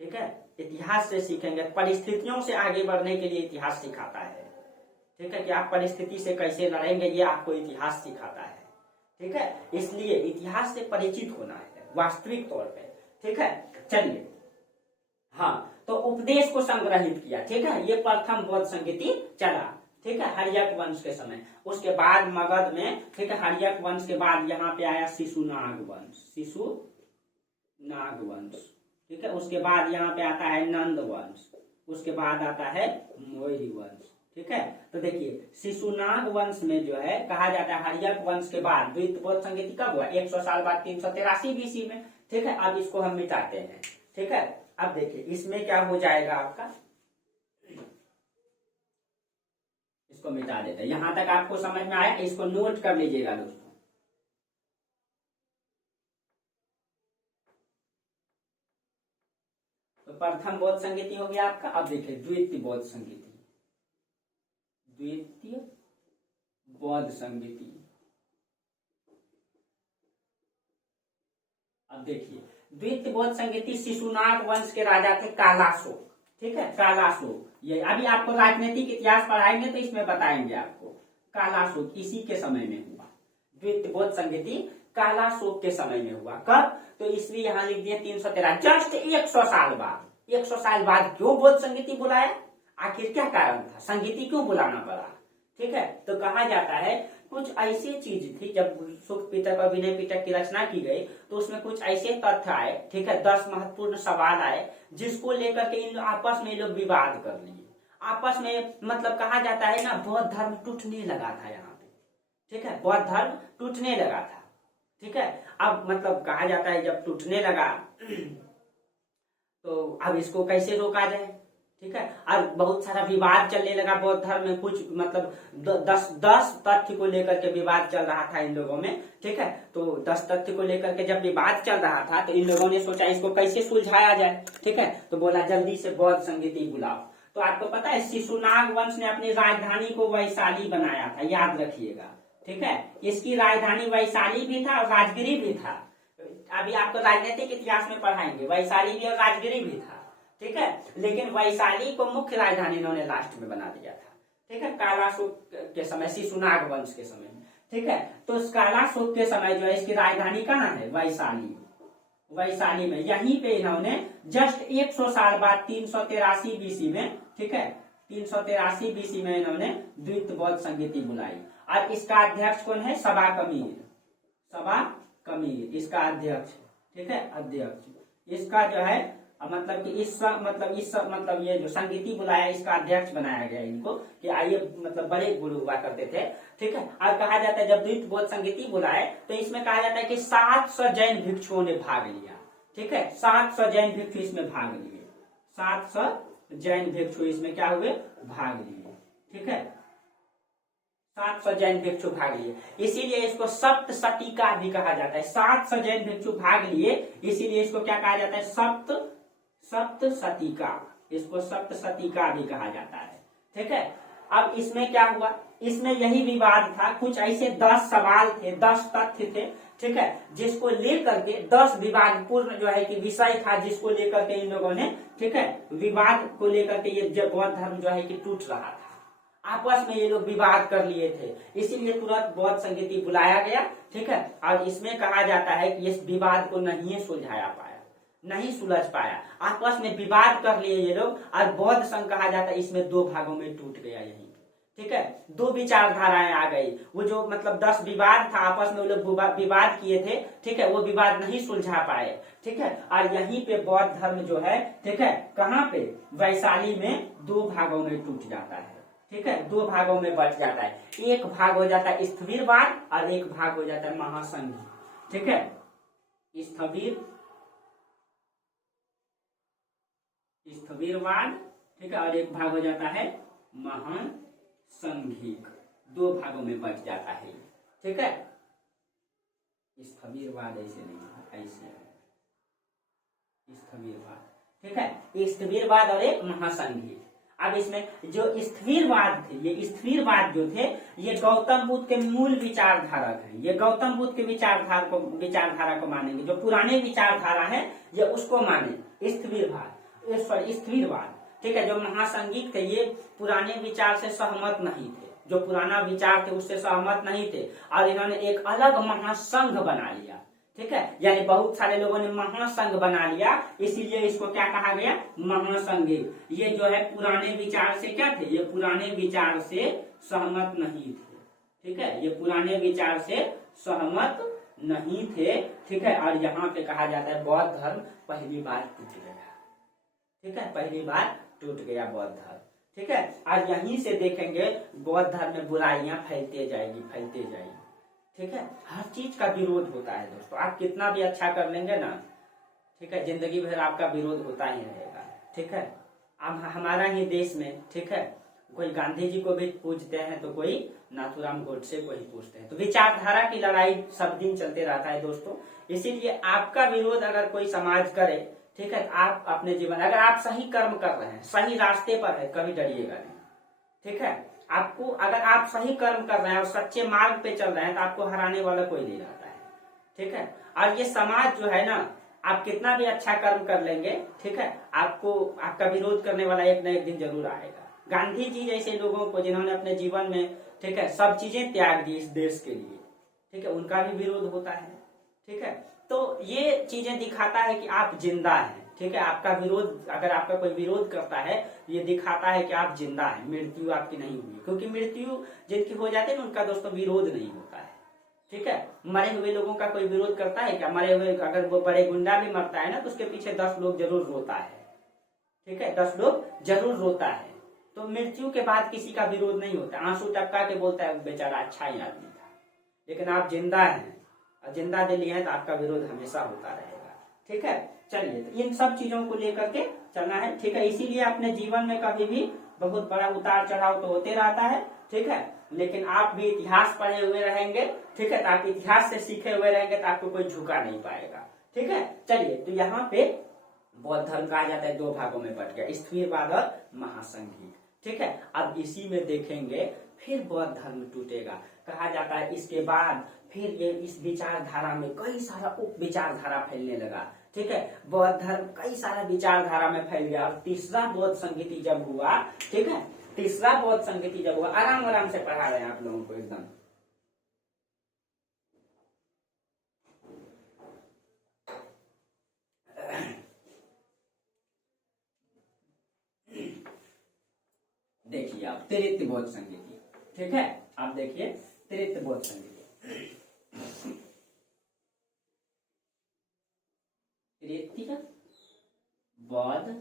ठीक है, इतिहास से सीखेंगे। परिस्थितियों से आगे बढ़ने के लिए इतिहास सिखाता है। ठीक है, कि आप परिस्थिति से कैसे लड़ेंगे, ये आपको इतिहास सिखाता है। ठीक है, इसलिए इतिहास से परिचित होना है वास्तविक तौर पे। ठीक है, चलिए, हाँ, तो उपदेश को संग्रहित किया। ठीक है, ये प्रथम बौद्ध संगीति चला। ठीक है, हर्यक वंश के समय। उसके बाद मगध में, ठीक है, हर्यक वंश के बाद यहाँ पे आया शिशुनाग वंश। ठीक है, उसके बाद यहाँ पे आता है नंद वंश, उसके बाद आता है मौर्य वंश। ठीक है, तो देखिए, शिशुनाग वंश में जो है कहा जाता है हर्यक वंश के बाद द्वितीय बौद्ध संगीति कब हुआ? 100 साल बाद 383 BC में। ठीक है, अब इसको हम मिटाते हैं। ठीक है, अब देखिए इसमें क्या हो जाएगा आपका, इसको मिटा देते हैं। यहां तक आपको समझ में आया? इसको नोट कर लीजिएगा दोस्तों। तो प्रथम बौद्ध संगीति हो गया आपका। अब देखिए द्वितीय बौद्ध संगीति, द्वितीय बौद्ध संगीति। अब देखिए, द्वितीय बौद्ध संगीति शिशुनाग वंश के राजा थे कालाशोक। ठीक है, कालाशोक, ये अभी आपको राजनीतिक इतिहास पढ़ाएंगे तो इसमें बताएंगे आपको। कालाशोक इसी के समय में हुआ। द्वितीय बौद्ध संगीति कालाशोक के समय में हुआ। कब? तो ईस्वी यहाँ लिख दिए 313, जस्ट 100 साल बाद। 100 साल बाद क्यों बौद्ध संगीति बुलाया? आखिर क्या कारण था? संगीति क्यों बुलाना पड़ा? ठीक है, तो कहा जाता है कुछ ऐसी चीज थी, जब सुख पिटक और विनय पिटक की रचना की गई तो उसमें कुछ ऐसे तथ्य आए। ठीक है, 10 महत्वपूर्ण सवाल आए जिसको लेकर के इन आपस में लोग विवाद कर लिए। आपस में मतलब कहा जाता है ना, बौद्ध धर्म टूटने लगा था यहाँ पे। ठीक है, बौद्ध धर्म टूटने लगा था। ठीक है, अब मतलब कहा जाता है जब टूटने लगा तो अब इसको कैसे रोका जाए। ठीक है, और बहुत सारा विवाद चलने लगा बौद्ध धर्म में। कुछ मतलब 10 तथ्य को लेकर के विवाद चल रहा था इन लोगों में। ठीक है, तो 10 तथ्य को लेकर के जब विवाद चल रहा था तो इन लोगों ने सोचा इसको कैसे सुलझाया जाए। ठीक है, तो बोला जल्दी से बौद्ध संगीति बुलाओ। तो आपको पता है शिशुनाग वंश ने अपनी राजधानी को वैशाली बनाया था, याद रखिएगा। ठीक है, इसकी राजधानी वैशाली भी था और राजगिरी भी था। अभी आपको राजनीतिक इतिहास में पढ़ाएंगे, वैशाली भी और राजगिरी भी था। ठीक है, लेकिन वैशाली को मुख्य राजधानी इन्होंने लास्ट में बना दिया था। ठीक है, कालाशोक के समय, शिशुनाग वंश के समय में। ठीक है, तो कालाशोक के समय जो है इसकी राजधानी कहाँ है? वैशाली। वैशाली में, यहीं पे इन्होंने जस्ट 100 साल बाद 383 BC में, ठीक है, 383 BC में इन्होंने द्वितीय बौद्ध संगीति बुलाई। और इसका अध्यक्ष कौन है? सबा कमीर इसका अध्यक्ष। ठीक है, अध्यक्ष इसका जो है मतलब कि मतलब ये जो संगीति बुलाया इसका अध्यक्ष बनाया गया इनको, कि आइए मतलब बड़े गुरु हुआ करते थे। ठीक है, और कहा जाता है जब द्वितीय बौद्ध संगीति बुलाए तो इसमें कहा जाता है कि 700 जैन भिक्षुओं ने भाग लिया। ठीक है, 700 जैन भिक्षु इसमें भाग लिए। 700 जैन भिक्षु इसमें क्या हुए? भाग लिए। ठीक है, 700 जैन भिक्षु भाग लिए, इसीलिए इसको सप्त सतीका भी कहा जाता है। 700 जैन भिक्षु भाग लिए, इसीलिए इसको क्या कहा जाता है? सप्त सतीका। इसको सप्त सतीका भी कहा जाता है। ठीक है, अब इसमें क्या हुआ? इसमें यही विवाद था। कुछ ऐसे 10 सवाल थे, 10 तथ्य थे। ठीक है, जिसको लेकर के 10 विवादपूर्ण जो है कि विषय था, जिसको लेकर के इन लोगों ने, ठीक है, विवाद को लेकर के ये बौद्ध धर्म जो है कि टूट रहा था। आपस में ये लोग विवाद कर लिए थे, इसीलिए तुरंत बौद्ध संगीति बुलाया गया। ठीक है, और इसमें कहा जाता है कि इस विवाद को नहीं सुलझाया पाया, नहीं सुलझ पाया। आपस में विवाद कर लिए ये लोग, और बौद्ध संघ कहा जाता है इसमें 2 भागों में टूट गया। यहीं ठीक है, दो विचारधाराएं आ गई। वो जो मतलब 10 विवाद था आपस में, वो लोग विवाद किए थे, ठीक है, वो विवाद नहीं सुलझा पाए, ठीक है। और यहीं पे बौद्ध धर्म जो है, ठीक है, कहाँ पे, वैशाली में 2 भागों में टूट जाता है, ठीक है, 2 भागों में बट जाता है। एक भाग हो जाता है स्थविरवाद और एक भाग हो जाता है महासंघी, ठीक है, स्थविरवाद, ठीक है, और एक भाग हो जाता है महासंघिक। 2 भागों में बट जाता है, ठीक है। स्थविरवाद ऐसे नहीं है, ऐसे है स्थविरवाद, ठीक है, स्थविरवाद और एक महासंघी। अब इसमें जो स्थविरवाद थे, ये स्थविरवाद जो थे, ये गौतम बुद्ध के मूल विचारधारक हैं। ये गौतम बुद्ध के विचारधारा को मानेंगे। जो पुराने विचारधारा है ये उसको माने स्थविरवाद, ठीक है। जो महासंघिक थे ये पुराने विचार से सहमत नहीं थे, जो पुराना विचार थे उससे सहमत नहीं थे, और इन्होंने एक अलग महासंघ बना लिया, ठीक है। यानी बहुत सारे लोगों ने महासंघ बना लिया, इसीलिए इसको क्या कहा गया, महासंघिक। ये जो है पुराने विचार से क्या थे, ये पुराने विचार से सहमत नहीं थे, ठीक है, ये पुराने विचार से सहमत नहीं थे, ठीक है। और यहाँ पे कहा जाता है बौद्ध धर्म पहली बार टूट गया, ठीक है, पहली बार टूट गया बौद्ध धर्म, ठीक है। और यहीं से देखेंगे बौद्ध धर्म में बुराइयां फैलते जाएगी, ठीक है। हर चीज का विरोध होता है दोस्तों, आप कितना भी अच्छा कर लेंगे ना, ठीक है, जिंदगी भर आपका विरोध होता ही रहेगा, ठीक है। अब हमारा ही देश में, ठीक है, कोई गांधी जी को भी पूजते हैं तो कोई नाथूराम गोडसे को ही पूजते हैं। तो विचारधारा की लड़ाई सब दिन चलते रहता है दोस्तों। इसीलिए आपका विरोध अगर कोई समाज करे, ठीक है, आप अपने जीवन, अगर आप सही कर्म कर रहे हैं, सही रास्ते पर है, कभी डरिएगा नहीं, ठीक है। आपको अगर आप सही कर्म कर रहे हैं और सच्चे मार्ग पे चल रहे हैं तो आपको हराने वाला कोई नहीं रहता है, ठीक है। और ये समाज जो है ना, आप कितना भी अच्छा कर्म कर लेंगे, ठीक है, आपको आपका विरोध करने वाला एक न एक दिन जरूर आएगा। गांधी जी जैसे लोगों को जिन्होंने अपने जीवन में, ठीक है, सब चीजें त्याग दी इस देश के लिए, ठीक है, उनका भी विरोध होता है, ठीक है। तो ये चीजें दिखाता है कि आप जिंदा हैं, ठीक है। आपका विरोध, अगर आपका कोई विरोध करता है, ये दिखाता है कि आप जिंदा हैं, मृत्यु आपकी नहीं हुई। क्योंकि मृत्यु जिनकी हो जाती है ना, उनका दोस्तों विरोध नहीं होता है, ठीक है। मरे हुए लोगों का कोई विरोध करता है क्या? मरे हुए, अगर वो बड़े गुंडा भी मरता है ना, तो उसके पीछे 10 लोग जरूर रोता है, ठीक है, 10 लोग जरूर रोता है। तो मृत्यु के बाद किसी का विरोध नहीं होता, आंसू टपका के बोलता है बेचारा अच्छा ही आदमी था। लेकिन आप जिंदा हैं और जिंदा दिल है तो आपका विरोध हमेशा होता रहेगा, ठीक है। चलिए, तो इन सब चीजों को लेकर के चलना है, ठीक है। इसीलिए अपने जीवन में कभी भी बहुत बड़ा उतार चढ़ाव तो होते रहता है, ठीक है, लेकिन आप भी इतिहास पढ़े हुए रहेंगे, ठीक है, तो आप इतिहास से सीखे हुए रहेंगे तो आपको कोई झुका नहीं पाएगा, ठीक है। चलिए, तो यहाँ पे बौद्ध धर्म कहा जाता है 2 भागों में बट गया, स्थविरवाद और महासंघी, ठीक है। अब इसी में देखेंगे फिर बौद्ध धर्म टूटेगा। कहा जाता है इसके बाद फिर ये इस विचारधारा में कई सारा उप विचारधारा फैलने लगा, ठीक है। बौद्ध धर्म कई सारा विचारधारा में फैल गया और तीसरा बौद्ध संगीति जब हुआ, ठीक है, तीसरा बौद्ध संगीति जब हुआ, आराम आराम से पढ़ा रहे हैं आप लोगों को एकदम। देखिए आप तृतीय बौद्ध संगीति, ठीक है, आप देखिए तृतीय बौद्ध संगीति, तृतीय बौद्ध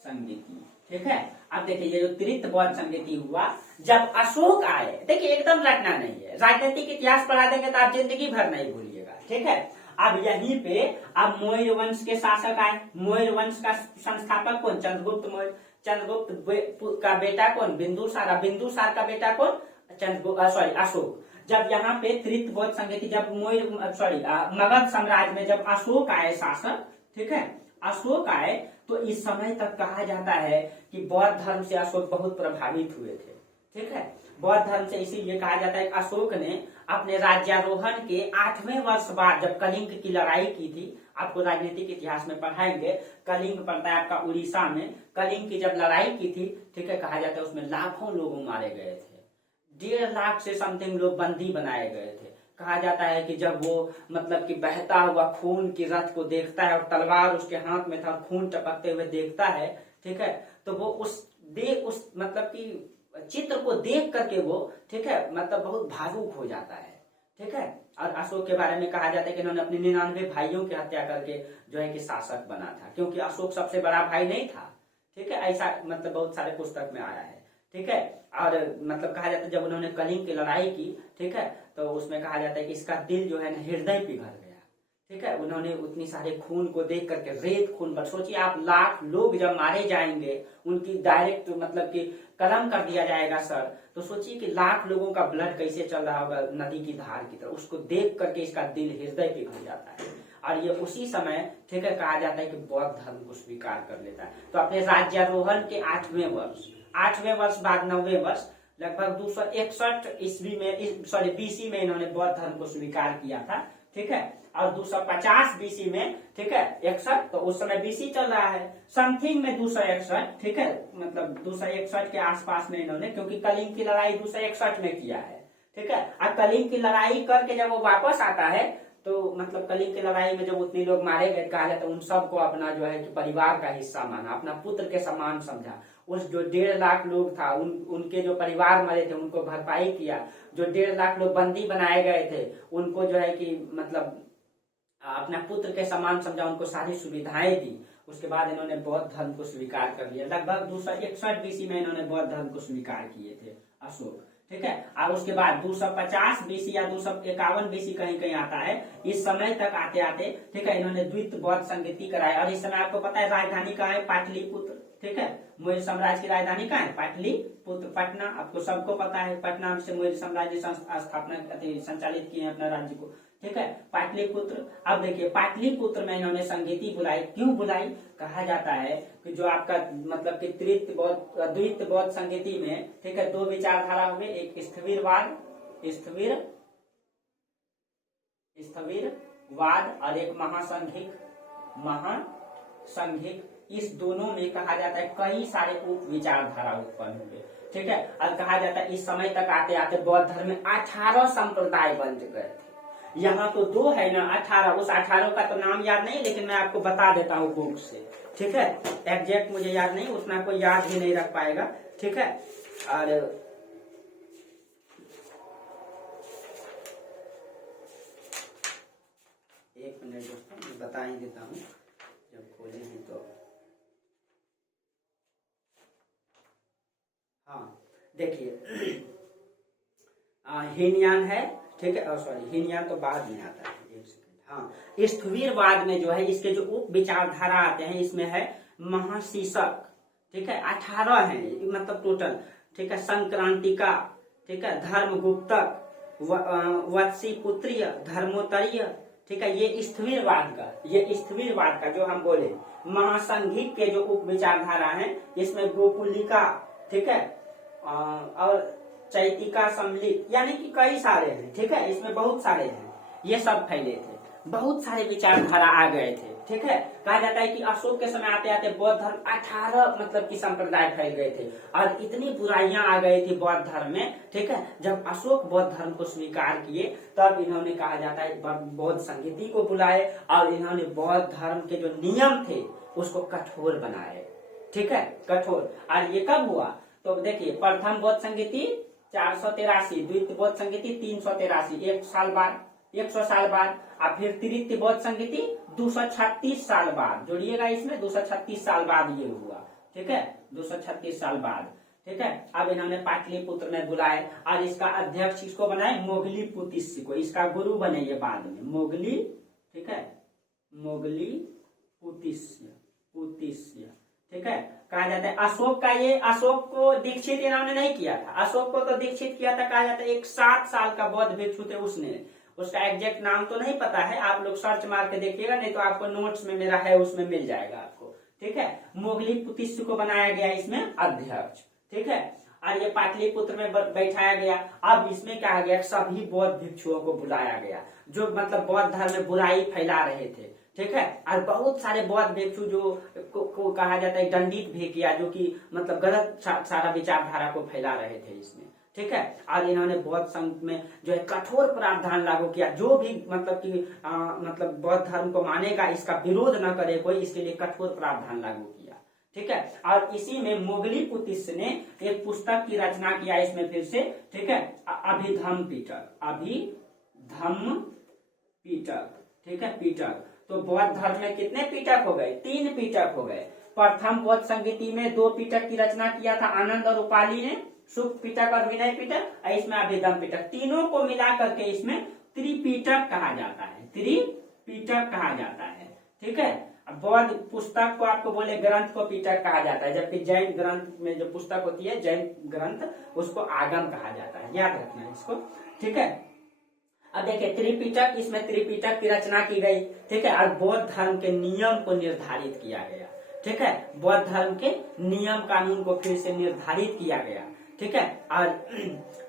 संगीति, ठीक है। अब देखिए ये जो तृतीय बौद्ध संगीति हुआ, जब अशोक आए, देखिए एकदम रटना नहीं है, राजनीतिक इतिहास पढ़ा देंगे तो आप जिंदगी भर नहीं भूलिएगा, ठीक है। अब यहीं पे अब मौर्य वंश के शासक आए। मौर्य वंश का संस्थापक कौन? चंद्रगुप्त मौर्य। चंद्रगुप्त का बेटा कौन? बिंदुसार। बिंदुसार का बेटा कौन? अशोक। जब यहाँ पे तृतीय बौद्ध संगीति, जब मगध साम्राज्य में जब अशोक आए शासक, ठीक है, अशोक आए, तो इस समय तक कहा जाता है कि बौद्ध धर्म से अशोक बहुत प्रभावित हुए थे, ठीक है। बौद्ध धर्म से इसीलिए कहा जाता है कि अशोक ने अपने राज्यारोहण के 8वें वर्ष बाद जब कलिंग की लड़ाई की थी, आपको राजनीतिक इतिहास में पढ़ाएंगे, कलिंग पड़ता है आपका उड़ीसा में, कलिंग की जब लड़ाई की थी, ठीक है, कहा जाता है उसमें लाखों लोग मारे गए थे, 1.5 लाख से समथिंग लोग बंदी बनाए गए थे। कहा जाता है कि जब वो मतलब कि बहता हुआ खून की रथ को देखता है और तलवार उसके हाथ में था, खून टपकते हुए देखता है, ठीक है, तो वो उस मतलब कि चित्र को देख करके वो, ठीक है, मतलब बहुत भावुक हो जाता है, ठीक है। और अशोक के बारे में कहा जाता है कि इन्होंने अपने 99 भाइयों की हत्या करके जो है कि शासक बना था, क्योंकि अशोक सबसे बड़ा भाई नहीं था, ठीक है। ऐसा मतलब बहुत सारे पुस्तक में आया है, ठीक है। और मतलब कहा जाता है जब उन्होंने कलिंग की लड़ाई की, ठीक है, तो उसमें कहा जाता है कि इसका दिल जो है ना हृदय पिघल गया, ठीक है। उन्होंने उतनी सारे खून को देख करके, रेत खून पर, सोचिए आप, लाख लोग जब मारे जाएंगे, उनकी डायरेक्ट मतलब कि कलम कर दिया जाएगा सर, तो सोचिए कि लाख लोगों का ब्लड कैसे चल रहा होगा नदी की धार की तरह, उसको देख करके इसका दिल हृदय पिघल जाता है। और ये उसी समय, ठीक है, कहा जाता है कि बौद्ध धर्म को स्वीकार कर लेता है। तो अपने राज्यारोहण के 8वें वर्ष बाद 9वें वर्ष, लगभग 261 ईस्वी में, सॉरी BC में इन्होंने बौद्ध धर्म को स्वीकार किया था, ठीक है। और 250 BC में, ठीक है, 61, तो उस समय BC चल रहा है, समथिंग में 261, ठीक है, मतलब 261 के आसपास में इन्होंने, क्योंकि कलिंग की लड़ाई 261 में किया है, ठीक है। और कलिंग की लड़ाई करके जब वो वापस आता है, तो मतलब कलिंग की लड़ाई में जब उतने लोग मारे गए, कहा जाता है उन सबको अपना जो है कि परिवार का हिस्सा माना, अपना पुत्र के समान समझा। उस जो 1.5 लाख लोग था, उनके जो परिवार मरे थे उनको भरपाई किया, जो 1.5 लाख लोग बंदी बनाए गए थे उनको जो है कि मतलब अपना पुत्र के समान समझा, उनको सारी सुविधाएं दी। उसके बाद इन्होंने बौद्ध धर्म को स्वीकार कर लिया। लगभग 261 BC में इन्होंने बौद्ध धर्म को स्वीकार किए थे अशोक, ठीक है। और उसके बाद 250 BC या 251 BC कहीं कहीं आता है, इस समय तक आते आते, ठीक है, इन्होंने द्वितीय बौद्ध संगति कराया। और इस समय आपको पता है राजधानी कहाँ है? पाटलिपुत्र, ठीक है। मौर्य साम्राज्य की राजधानी कहाँ है? पाटलिपुत्र, पटना। आपको सबको पता है, पटना से मौर्य साम्राज्य ने स्थापना संचालित किए हैं अपना राज्य को, ठीक है, पाटलिपुत्र। अब देखिए पाटलिपुत्र में इन्होंने संगीति बुलाई। क्यों बुलाई? कहा जाता है कि जो आपका मतलब कि द्वितीय बौद्ध संगीति में, ठीक है, 2 विचारधारा हुए, एक स्थविरवाद और एक महासंघिक। इस दोनों में कहा जाता है कई सारे उप विचारधारा उत्पन्न हुए, ठीक है। और कहा जाता है इस समय तक आते आते बौद्ध धर्म में 18 संप्रदाय बन गए थे। यहाँ तो 2 है ना, 18। उस 18 का तो नाम याद नहीं, लेकिन मैं आपको बता देता हूँ बुक से, ठीक है। एग्जैक्ट मुझे याद नहीं, उतना कोई याद भी नहीं रख पाएगा, ठीक है। और एक मिनट दोस्तों, मैं बता ही देता हूँ, जब खोले हैं तो। हाँ देखिए, हीनयान है, ठीक है, सॉरी हीनयान तो बाद में आता है, एक सेकंड। हाँ, स्थविरवाद में जो है इसके जो उप विचारधारा आते हैं, इसमें है महाशीर्षक, ठीक है, 18 है मतलब टोटल, ठीक है। संक्रांतिका, ठीक है, धर्मगुप्तक, वत्सीपुत्रीय, धर्मोत्तरीय, ठीक है। ये स्थविरवाद का जो हम बोले। महासंघिक के जो उप विचारधारा है, इसमें गोकुलिका, ठीक है, और चैतिका सम्मिलित, यानी कि कई सारे हैं, ठीक है, इसमें बहुत सारे हैं, ये सब फैले थे, बहुत सारे विचारधारा आ गए थे, ठीक है। कहा जाता है कि अशोक के समय आते आते बौद्ध धर्म 18 मतलब कि संप्रदाय फैल गए थे, और इतनी बुराइयां आ गई थी बौद्ध धर्म में, ठीक है। जब अशोक बौद्ध धर्म को स्वीकार किए, तब इन्होंने कहा जाता है बौद्ध संगीति को बुलाए, और इन्होंने बौद्ध धर्म के जो नियम थे उसको कठोर बनाए, ठीक है, कठोर। और ये कब हुआ? तो देखिए, प्रथम बौद्ध संगीति 483, द्वितीय बौद्ध संगीति 383, 100 साल बाद। और फिर तृतीय बौद्ध संगीति 236 साल बाद, जोड़िएगा इसमें, 236 साल बाद ये हुआ, ठीक है, 236 साल बाद, ठीक है। अब इन्होंने पाटलिपुत्र में बुलाए, और इसका अध्यक्ष इसको बनाए मोगलीपुतिस्य को, इसका गुरु बने ये बाद में, मोगली, ठीक है, मोगलीपुतिस्य, ठीक है। कहा जाता है अशोक को दीक्षित इन्होंने नहीं किया था। अशोक को तो दीक्षित किया था, कहा जाता है एक 7 साल का बौद्ध भिक्षु थे, उसका एग्जैक्ट नाम तो नहीं पता है, आप लोग सर्च मार के देखिएगा, नहीं तो आपको नोट्स में मेरा है, उसमें मिल जाएगा आपको, ठीक है। मोगलीपुतिस्य को बनाया गया इसमें अध्यक्ष, ठीक है। और ये पाटलिपुत्र में बैठाया गया। अब इसमें क्या आ गया, सभी बौद्ध भिक्षुओं को बुलाया गया, जो मतलब बौद्ध धर्म में बुराई फैला रहे थे, ठीक है। और बहुत सारे बौद्ध भिक्षु जो को कहा जाता है दंडित भी किया, जो कि मतलब गलत सारा विचारधारा को फैला रहे थे इसमें, ठीक है। और इन्होंने बौद्ध संघ में जो है कठोर प्रावधान लागू किया, जो भी मतलब कि मतलब बौद्ध धर्म को मानेगा, इसका विरोध न करे कोई, इसके लिए कठोर प्रावधान लागू किया, ठीक है। और इसी में मोगली पुतिस ने एक पुस्तक की रचना किया इसमें फिर से, ठीक है, अभिधम्म पिटक, अभिधम्म पिटक, ठीक है, पिटक। तो बौद्ध धर्म में कितने पिटक हो गए? 3 पिटक हो गए। प्रथम बौद्ध संगीति में 2 पिटक की रचना किया था आनंद और उपाली ने, सुख पिटक और विनय पिटक, और इसमें अभिधम्म पिटक, तीनों को मिला करके इसमें त्रिपिटक कहा जाता है, त्रिपिटक कहा जाता है, ठीक है। बौद्ध पुस्तक को आपको बोले ग्रंथ को पिटक कहा जाता है, जबकि जैन ग्रंथ में जो पुस्तक होती है जैन ग्रंथ उसको आगम कहा जाता है, याद रखना इसको, ठीक है। अब देखिए त्रिपिटक, इसमें त्रिपिटक की रचना की गई, ठीक है, और बौद्ध धर्म के नियम को निर्धारित किया गया, ठीक है, बौद्ध धर्म के नियम कानून को फिर से निर्धारित किया गया, ठीक है। और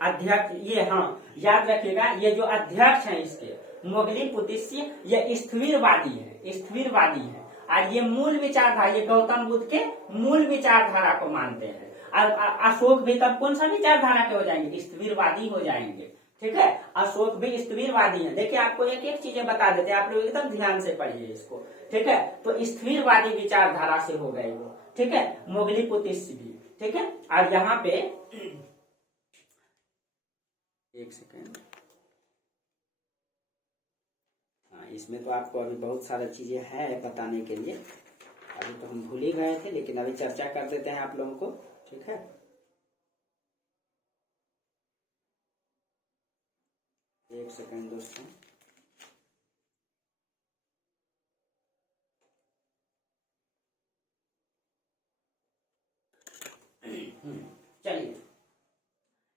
अध्यक्ष ये, हाँ याद रखिएगा, ये जो अध्यक्ष हैं इसके मोगली पुतिस, ये स्थिरवादी है, स्थिरवादी है, और ये मूल विचारधारा, ये गौतम बुद्ध के मूल विचारधारा को मानते हैं। और अशोक भी तब कौन सा विचारधारा के हो जाएंगे? स्थिरवादी हो जाएंगे, ठीक है। अशोक भी स्थिरवादी है। देखिए आपको एक एक चीजें बता देते हैं, आप लोग एकदम ध्यान से पढ़िए इसको, ठीक है। तो स्थिरवादी विचारधारा से हो गए वो, ठीक है, मोगली पुतिस भी, ठीक है। और यहाँ पे एक सेकेंड, हाँ इसमें तो आपको अभी बहुत सारी चीजें हैं बताने के लिए, अभी तो हम भूल ही गए थे, लेकिन अभी चर्चा कर देते हैं आप लोगों को, ठीक है। एक सेकंड दोस्तों, चलिए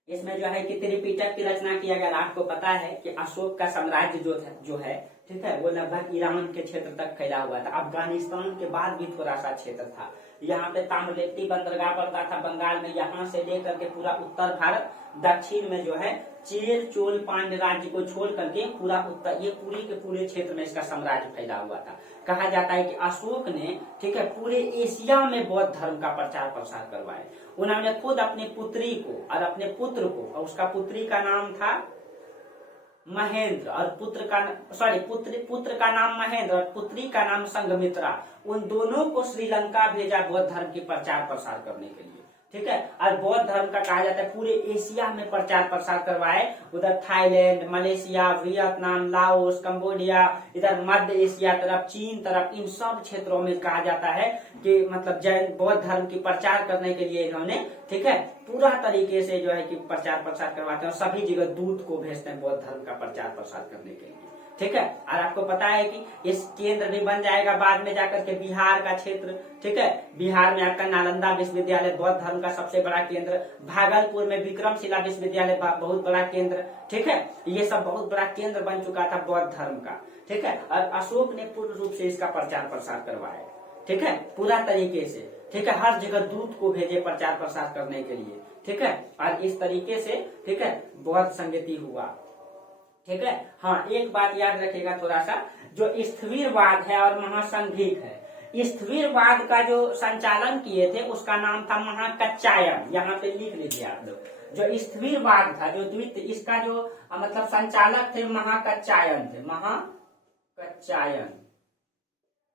इसमें जो है कि त्रिपिटक की रचना किया गया। आपको पता है कि अशोक का साम्राज्य जो है ठीक है, वो लगभग ईरान के क्षेत्र तक फैला हुआ था। अफगानिस्तान के बाद भी थोड़ा सा क्षेत्र था। यहाँ पे ताम्रलिप्ति बंदरगाह पड़ता था बंगाल में, यहाँ से लेकर के पूरा उत्तर भारत, दक्षिण में जो है चेर चोल पांड्य राज्य को छोड़ करके पूरा उत्तर, ये पूरी के पूरे क्षेत्र में इसका साम्राज्य फैला हुआ था। कहा जाता है कि अशोक ने, ठीक है, पूरे एशिया में बौद्ध धर्म का प्रचार प्रसार करवाया। उन्होंने खुद अपनी पुत्री को और अपने पुत्र को, और उसका पुत्री का नाम था महेंद्र और पुत्र का नाम महेंद्र और पुत्री का नाम संघमित्रा, उन दोनों को श्रीलंका भेजा बौद्ध धर्म की प्रचार प्रसार करने के लिए, ठीक है। और बौद्ध धर्म का कहा जाता है पूरे एशिया में प्रचार प्रसार करवाए। उधर Thailand, Malaysia, Vietnam, Laos, Cambodia, इधर मध्य एशिया तरफ, चीन तरफ, इन सब क्षेत्रों में कहा जाता है कि मतलब जैन बौद्ध धर्म की प्रचार करने के लिए इन्होंने, ठीक है, पूरा तरीके से जो है कि प्रचार प्रसार करवाते हैं और सभी जगह दूत को भेजते हैं बौद्ध धर्म का प्रचार प्रसार करने के लिए, ठीक है। और आपको पता है कि इस केंद्र भी बन जाएगा बाद में जाकर के बिहार का क्षेत्र, ठीक है। बिहार में आपका नालंदा विश्वविद्यालय बौद्ध धर्म का सबसे बड़ा केंद्र, भागलपुर में विक्रमशिला विश्वविद्यालय बहुत बड़ा केंद्र, ठीक है। ये सब बहुत बड़ा केंद्र बन चुका था बौद्ध धर्म का, ठीक है। और अशोक ने पूर्ण रूप से इसका प्रचार प्रसार करवाया, ठीक है, पूरा तरीके से, ठीक है। हर जगह दूत को भेजे प्रचार प्रसार करने के लिए, ठीक है। और इस तरीके से, ठीक है, बौद्ध संगति हुआ, ठीक है। हाँ एक बात याद रखिएगा थोड़ा सा, जो स्थिरवाद है और महासंघिक है, स्थिरवाद का जो संचालन किए थे उसका नाम था महाकच्चायन, यहाँ पे लिख लीजिए आप लोग। जो स्थिरवाद था, जो द्वितीय, इसका जो मतलब संचालक थे महाकच्चायन थे,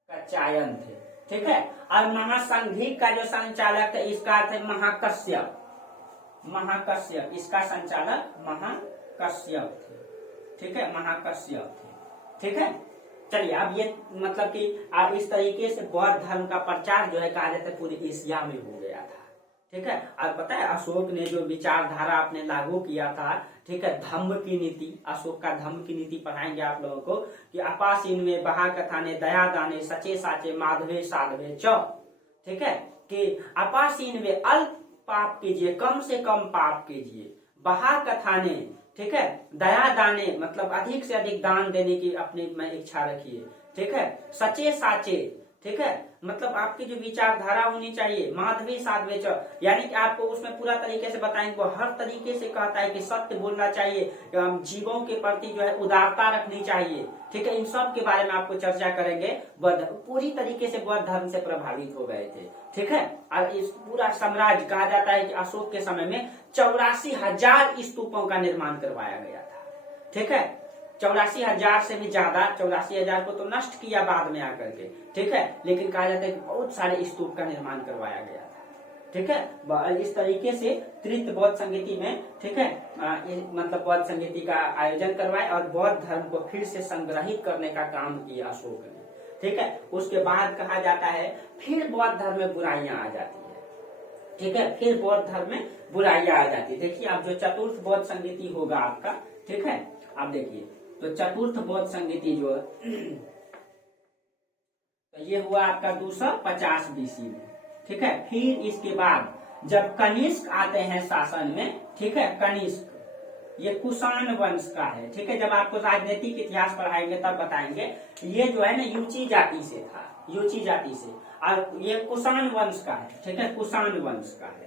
कच्चायन थे, ठीक है। और महासंघिक का जो संचालक थे इसका थे महाकश्यप, इसका संचालक महाकश्यप थे, ठीक है, महाकश्यप थे, ठीक है। चलिए अब ये मतलब कि इस तरीके से बौद्ध धर्म का प्रचार जो है कहा जाता है पूरे एशिया में हो गया था, ठीक है। और पता है अशोक ने जो विचारधारा आपने लागू किया था, ठीक है, धम्म की नीति, अशोक का धम्म की नीति पढ़ाएंगे आप लोगों को कि अपासीन में बहा कथाने दया दाने सचे साचे माधवे साधवे च, ठीक है, कि अपासीन में अल्प पाप कीजिए, कम से कम पाप कीजिए, बहा कथाने, ठीक है, दया दाने मतलब अधिक से अधिक दान देने की अपनी में इच्छा रखिए, ठीक है, सचे साचे, ठीक है, मतलब आपकी जो विचारधारा होनी चाहिए, माधवी साधवे च, यानी कि आपको उसमें पूरा तरीके से बताएंगे, वो हर तरीके से कहता है कि सत्य बोलना चाहिए, जीवों के प्रति जो है उदारता रखनी चाहिए, ठीक है। इन सब के बारे में आपको चर्चा करेंगे। बौद्ध पूरी तरीके से बौद्ध धर्म से प्रभावित हो गए थे, ठीक है। और इस पूरा साम्राज्य कहा जाता है कि अशोक के समय में 84,000 स्तूपों का निर्माण करवाया गया था, ठीक है, 84,000 से भी ज्यादा, 84,000 को तो नष्ट किया बाद में आकर के, ठीक है। लेकिन कहा जाता है कि बहुत सारे स्तूप का निर्माण करवाया गया था, ठीक है। इस तरीके से तृतीय बौद्ध संगीति में, ठीक है, मतलब बौद्ध संगीति का आयोजन करवाए और बौद्ध धर्म को फिर से संग्रहित करने का काम किया अशोक ने, ठीक है। उसके बाद कहा जाता है फिर बौद्ध धर्म में बुराइयां आ जाती है, ठीक है, फिर बौद्ध धर्म में बुराइयां आ जाती है। देखिए आप जो चतुर्थ बौद्ध संगीति होगा आपका, ठीक है, आप देखिए तो चतुर्थ बौद्ध संगीति जो तो ये हुआ आपका 250 BC में, ठीक है। फिर इसके बाद जब कनिष्क आते हैं शासन में, ठीक है, कनिष्क ये कुषाण वंश का है, ठीक है। जब आपको राजनीतिक इतिहास पढ़ाएंगे तब बताएंगे, ये जो है ना युची जाति से था, युची जाति से, और ये कुषाण वंश का है, ठीक है, कुषाण वंश का है,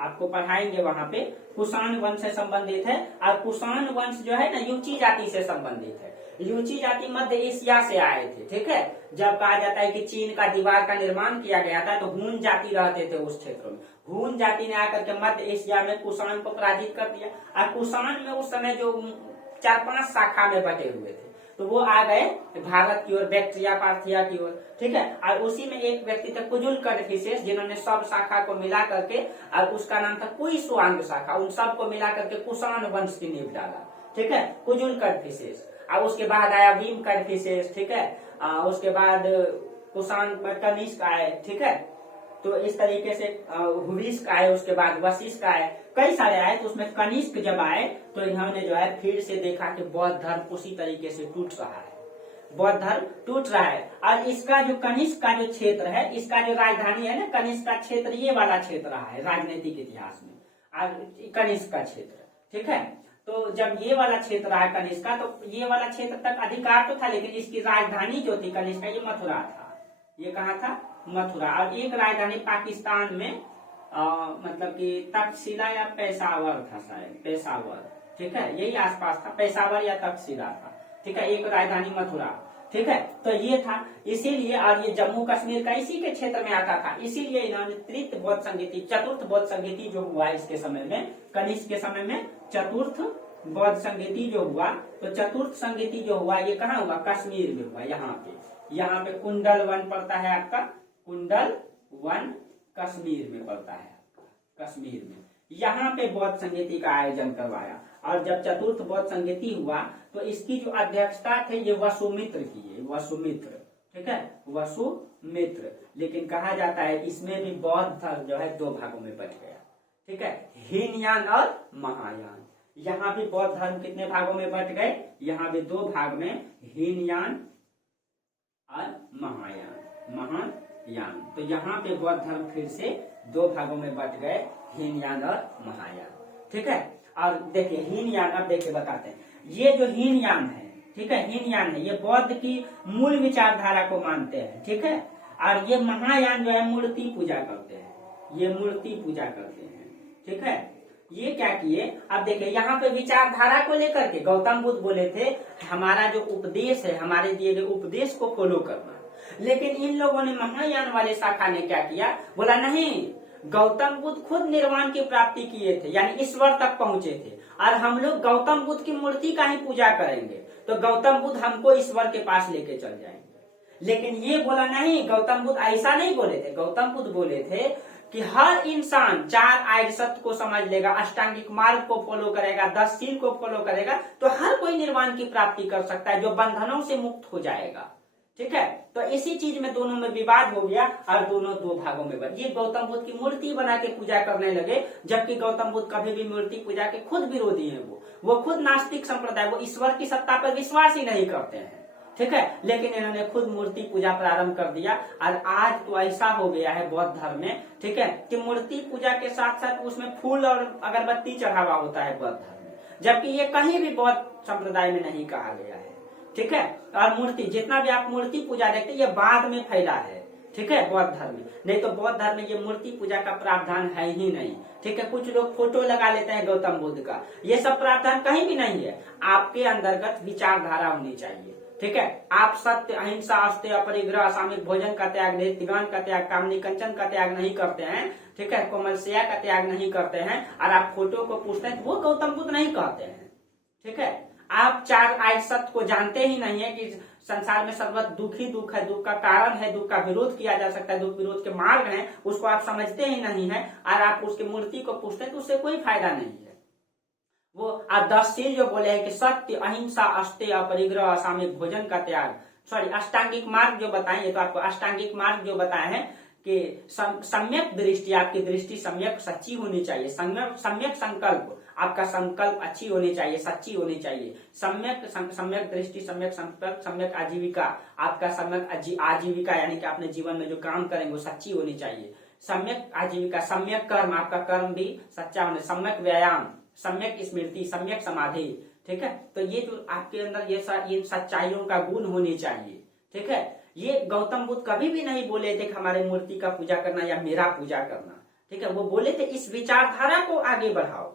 आपको पढ़ाएंगे वहां पे। कुषाण वंश से संबंधित है, और कुषाण वंश जो है ना युची जाति से संबंधित है। युची जाति मध्य एशिया से आए थे, ठीक है। जब कहा जाता है कि चीन का दीवार का निर्माण किया गया था तो हून जाति रहते थे उस क्षेत्र में। हून जाति ने आकर के मध्य एशिया में कुषाण को पराजित कर दिया, और कुषाण में उस समय जो 4-5 शाखा में बटे हुए थे, तो वो आ गए भारत की ओर, बैक्ट्रिया पार्थिया की ओर, ठीक है। और उसी में एक व्यक्ति थे कुजुल कदफिसेस, जिन्होंने सब शाखा को मिला करके, और उसका नाम था कुइसुआंग शाखा, उन सब को मिला करके कुषाण वंश की नींव डाला, ठीक है, कुजुल कदफिसेस। और उसके बाद आया भीम कदफिसेस, ठीक है, उसके बाद कुषाण कनिष्क आए, ठीक है। तो इस तरीके से हुविस्क आए, उसके बाद वशिष्ठ आए, कई सारे आए। तो उसमें कनिष्क जब आए तो इन्होंने जो है फिर से देखा कि बौद्ध धर्म उसी तरीके से टूट रहा है, बौद्ध धर्म टूट रहा है। और इसका जो कनिष्क का जो क्षेत्र है, इसका जो राजधानी है ना, कनिष्क का क्षेत्र ये वाला क्षेत्र रहा है राजनीतिक इतिहास में, और कनिष्क का क्षेत्र, ठीक है। तो जब ये वाला क्षेत्र रहा कनिष्क का, तो ये वाला क्षेत्र तक अधिकार तो था, लेकिन इसकी राजधानी जो थी कनिष्क का, ये मथुरा था। ये कहाँ था? मथुरा। और एक राजधानी पाकिस्तान में मतलब कि तक्षशिला या पेशावर था, शायद पेशावर, ठीक है, यही आसपास था, पेशावर या तक्षशिला था, ठीक है। एक राजधानी मथुरा, ठीक है। तो ये था, इसीलिए, और ये जम्मू कश्मीर का इसी के क्षेत्र में आता था, इसीलिए इन्होंने तृतीय बौद्ध संगीति, चतुर्थ बौद्ध संगीति जो हुआ इसके समय में, कनिष्क के समय में चतुर्थ बौद्ध संगीति जो हुआ, तो चतुर्थ संगीति जो हुआ ये कहाँ हुआ? कश्मीर में हुआ। यहाँ पे कुंडल वन पड़ता है आपका, कुंडल वन कश्मीर में पड़ता है, कश्मीर में। यहाँ पे बौद्ध संगीति का आयोजन करवाया। और जब चतुर्थ बौद्ध संगीति हुआ तो इसकी जो अध्यक्षता थे ये वसुमित्र की है, वसुमित्र, ठीक है, वसुमित्र। लेकिन कहा जाता है इसमें भी बौद्ध धर्म जो है 2 भागों में बट गया, ठीक है, हीनयान और महायान। यहाँ भी बौद्ध धर्म कितने भागों में बट गए? यहाँ भी 2 भाग में, हीनयान और महायान। तो यहाँ पे बौद्ध धर्म फिर से 2 भागों में बट गए, हीनयान और महायान, ठीक है। और देखिए हीनयान, अब देखिए बताते हैं, ये जो हीनयान है, ठीक है, हीनयान है, ये बौद्ध की मूल विचारधारा को मानते हैं, ठीक है। और ये महायान जो है मूर्ति पूजा करते हैं, ये मूर्ति पूजा करते हैं, ठीक है। ये क्या किए? अब देखिए यहाँ पे विचारधारा को लेकर के गौतम बुद्ध बोले थे हमारा जो उपदेश है, हमारे दिए गए उपदेश को फॉलो करना। लेकिन इन लोगों ने, महायान वाले शाखा ने क्या किया? बोला नहीं, गौतम बुद्ध खुद निर्वाण की प्राप्ति किए थे, यानी ईश्वर तक पहुंचे थे, और हम लोग गौतम बुद्ध की मूर्ति का ही पूजा करेंगे, तो गौतम बुद्ध हमको ईश्वर के पास लेके चल जाएंगे। लेकिन ये बोला नहीं, गौतम बुद्ध ऐसा नहीं बोले थे। गौतम बुद्ध बोले थे कि हर इंसान 4 आर्य सत्य को समझ लेगा, अष्टांगिक मार्ग को फॉलो करेगा, 10 सील को फॉलो करेगा, तो हर कोई निर्वाण की प्राप्ति कर सकता है, जो बंधनों से मुक्त हो जाएगा, ठीक है। तो इसी चीज में दोनों में विवाद हो गया और दोनों 2 भागों में बने। ये गौतम बुद्ध की मूर्ति बना के पूजा करने लगे, जबकि गौतम बुद्ध कभी भी मूर्ति पूजा के खुद विरोधी हैं। वो खुद नास्तिक संप्रदाय, वो ईश्वर की सत्ता पर विश्वास ही नहीं करते हैं, ठीक है। लेकिन इन्होंने खुद मूर्ति पूजा प्रारंभ कर दिया। और आज तो ऐसा हो गया है बौद्ध धर्म में, ठीक है, कि मूर्ति पूजा के साथ साथ उसमें फूल और अगरबत्ती चढ़ावा होता है बौद्ध धर्म में, जबकि ये कहीं भी बौद्ध संप्रदाय में नहीं कहा गया है, ठीक है। और मूर्ति, जितना भी आप मूर्ति पूजा देखते हैं ये बाद में फैला है, ठीक है, बौद्ध धर्म में। नहीं तो बौद्ध धर्म में ये मूर्ति पूजा का प्रावधान है ही नहीं, ठीक है। कुछ लोग फोटो लगा लेते हैं गौतम बुद्ध का, ये सब प्रावधान कहीं भी नहीं है। आपके अंतर्गत विचारधारा होनी चाहिए, ठीक है। आप सत्य, अहिंसा, अस्तेय, अपरिग्रह, सामूहिक भोजन का त्याग, नृत्यगान का त्याग, कामनी कंचन का त्याग नहीं करते हैं, ठीक है, कोमलस्या का त्याग नहीं करते हैं, और आप फोटो को पूछते हैं तो वो गौतम बुद्ध नहीं कहते हैं, ठीक है। आप चार आय सत्य को जानते ही नहीं है कि संसार में सर्वत्र दुख ही दुख है, दुख का कारण है, दुख का विरोध किया जा सकता है, दुख विरोध के मार्ग हैं, उसको आप समझते ही नहीं है और आप उसकी मूर्ति को पूछते हैं तो उससे कोई फायदा नहीं है। वो आदर्शशील जो बोले हैं कि सत्य, अहिंसा, अस्तेय, अपरिग्रह, असामयिक भोजन का त्याग, सॉरी अष्टांगिक मार्ग जो बताए, तो आपको अष्टांगिक मार्ग जो बताए हैं कि सम्यक दृष्टि, आपकी दृष्टि सम्यक सच्ची होनी चाहिए, सम्यक संकल्प, आपका संकल्प अच्छी होनी चाहिए, सच्ची होनी चाहिए, सम्यक दृष्टि, सम्यक संकल्प, सम्यक आजीविका, आपका सम्यक आजीविका यानी कि आपने जीवन में जो काम करेंगे वो सच्ची होनी चाहिए, सम्यक आजीविका, सम्यक कर्म, आपका कर्म भी सच्चा होना, सम्यक व्यायाम, सम्यक स्मृति, सम्यक समाधि, ठीक है। तो ये जो आपके अंदर ये सच्चाइयों का गुण होनी चाहिए, ठीक है। ये गौतम बुद्ध कभी भी नहीं बोले थे कि हमारे मूर्ति का पूजा करना या मेरा पूजा करना, ठीक है। वो बोले थे इस विचारधारा को आगे बढ़ाओ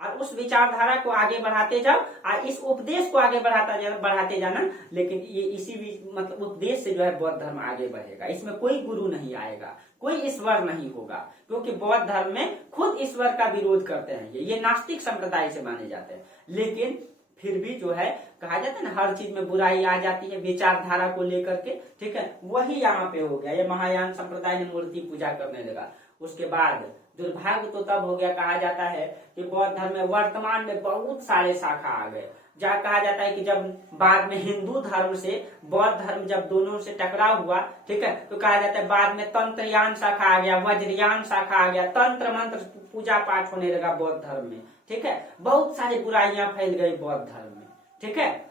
और उस विचारधारा को आगे बढ़ाते जाओ और इस उपदेश को आगे बढ़ाते जाना। लेकिन ये इसी मतलब उपदेश से जो है बौद्ध धर्म आगे बढ़ेगा। इसमें कोई गुरु नहीं आएगा, कोई ईश्वर नहीं होगा, क्योंकि बौद्ध धर्म में खुद ईश्वर का विरोध करते हैं। ये नास्तिक संप्रदाय से माने जाते हैं। लेकिन फिर भी जो है कहा जाता है ना, हर चीज में बुराई आ जाती है विचारधारा को लेकर के, ठीक है। वही यहाँ पे हो गया, ये महायान संप्रदाय ने मूर्ति पूजा करने लगा। उसके बाद दुर्भाग्य तो तब हो गया, कहा जाता है कि बौद्ध धर्म में वर्तमान में बहुत सारे शाखा आ गए। जहाँ कहा जाता है कि जब बाद में हिंदू धर्म से बौद्ध धर्म जब दोनों से टकराव हुआ, ठीक है, तो कहा जाता है बाद में तंत्रयान शाखा आ गया, वज्रयान शाखा आ गया, तंत्र मंत्र पूजा पाठ होने लगा बौद्ध धर्म में, ठीक है। बहुत सारी बुराइयां फैल गई बौद्ध धर्म में, ठीक है।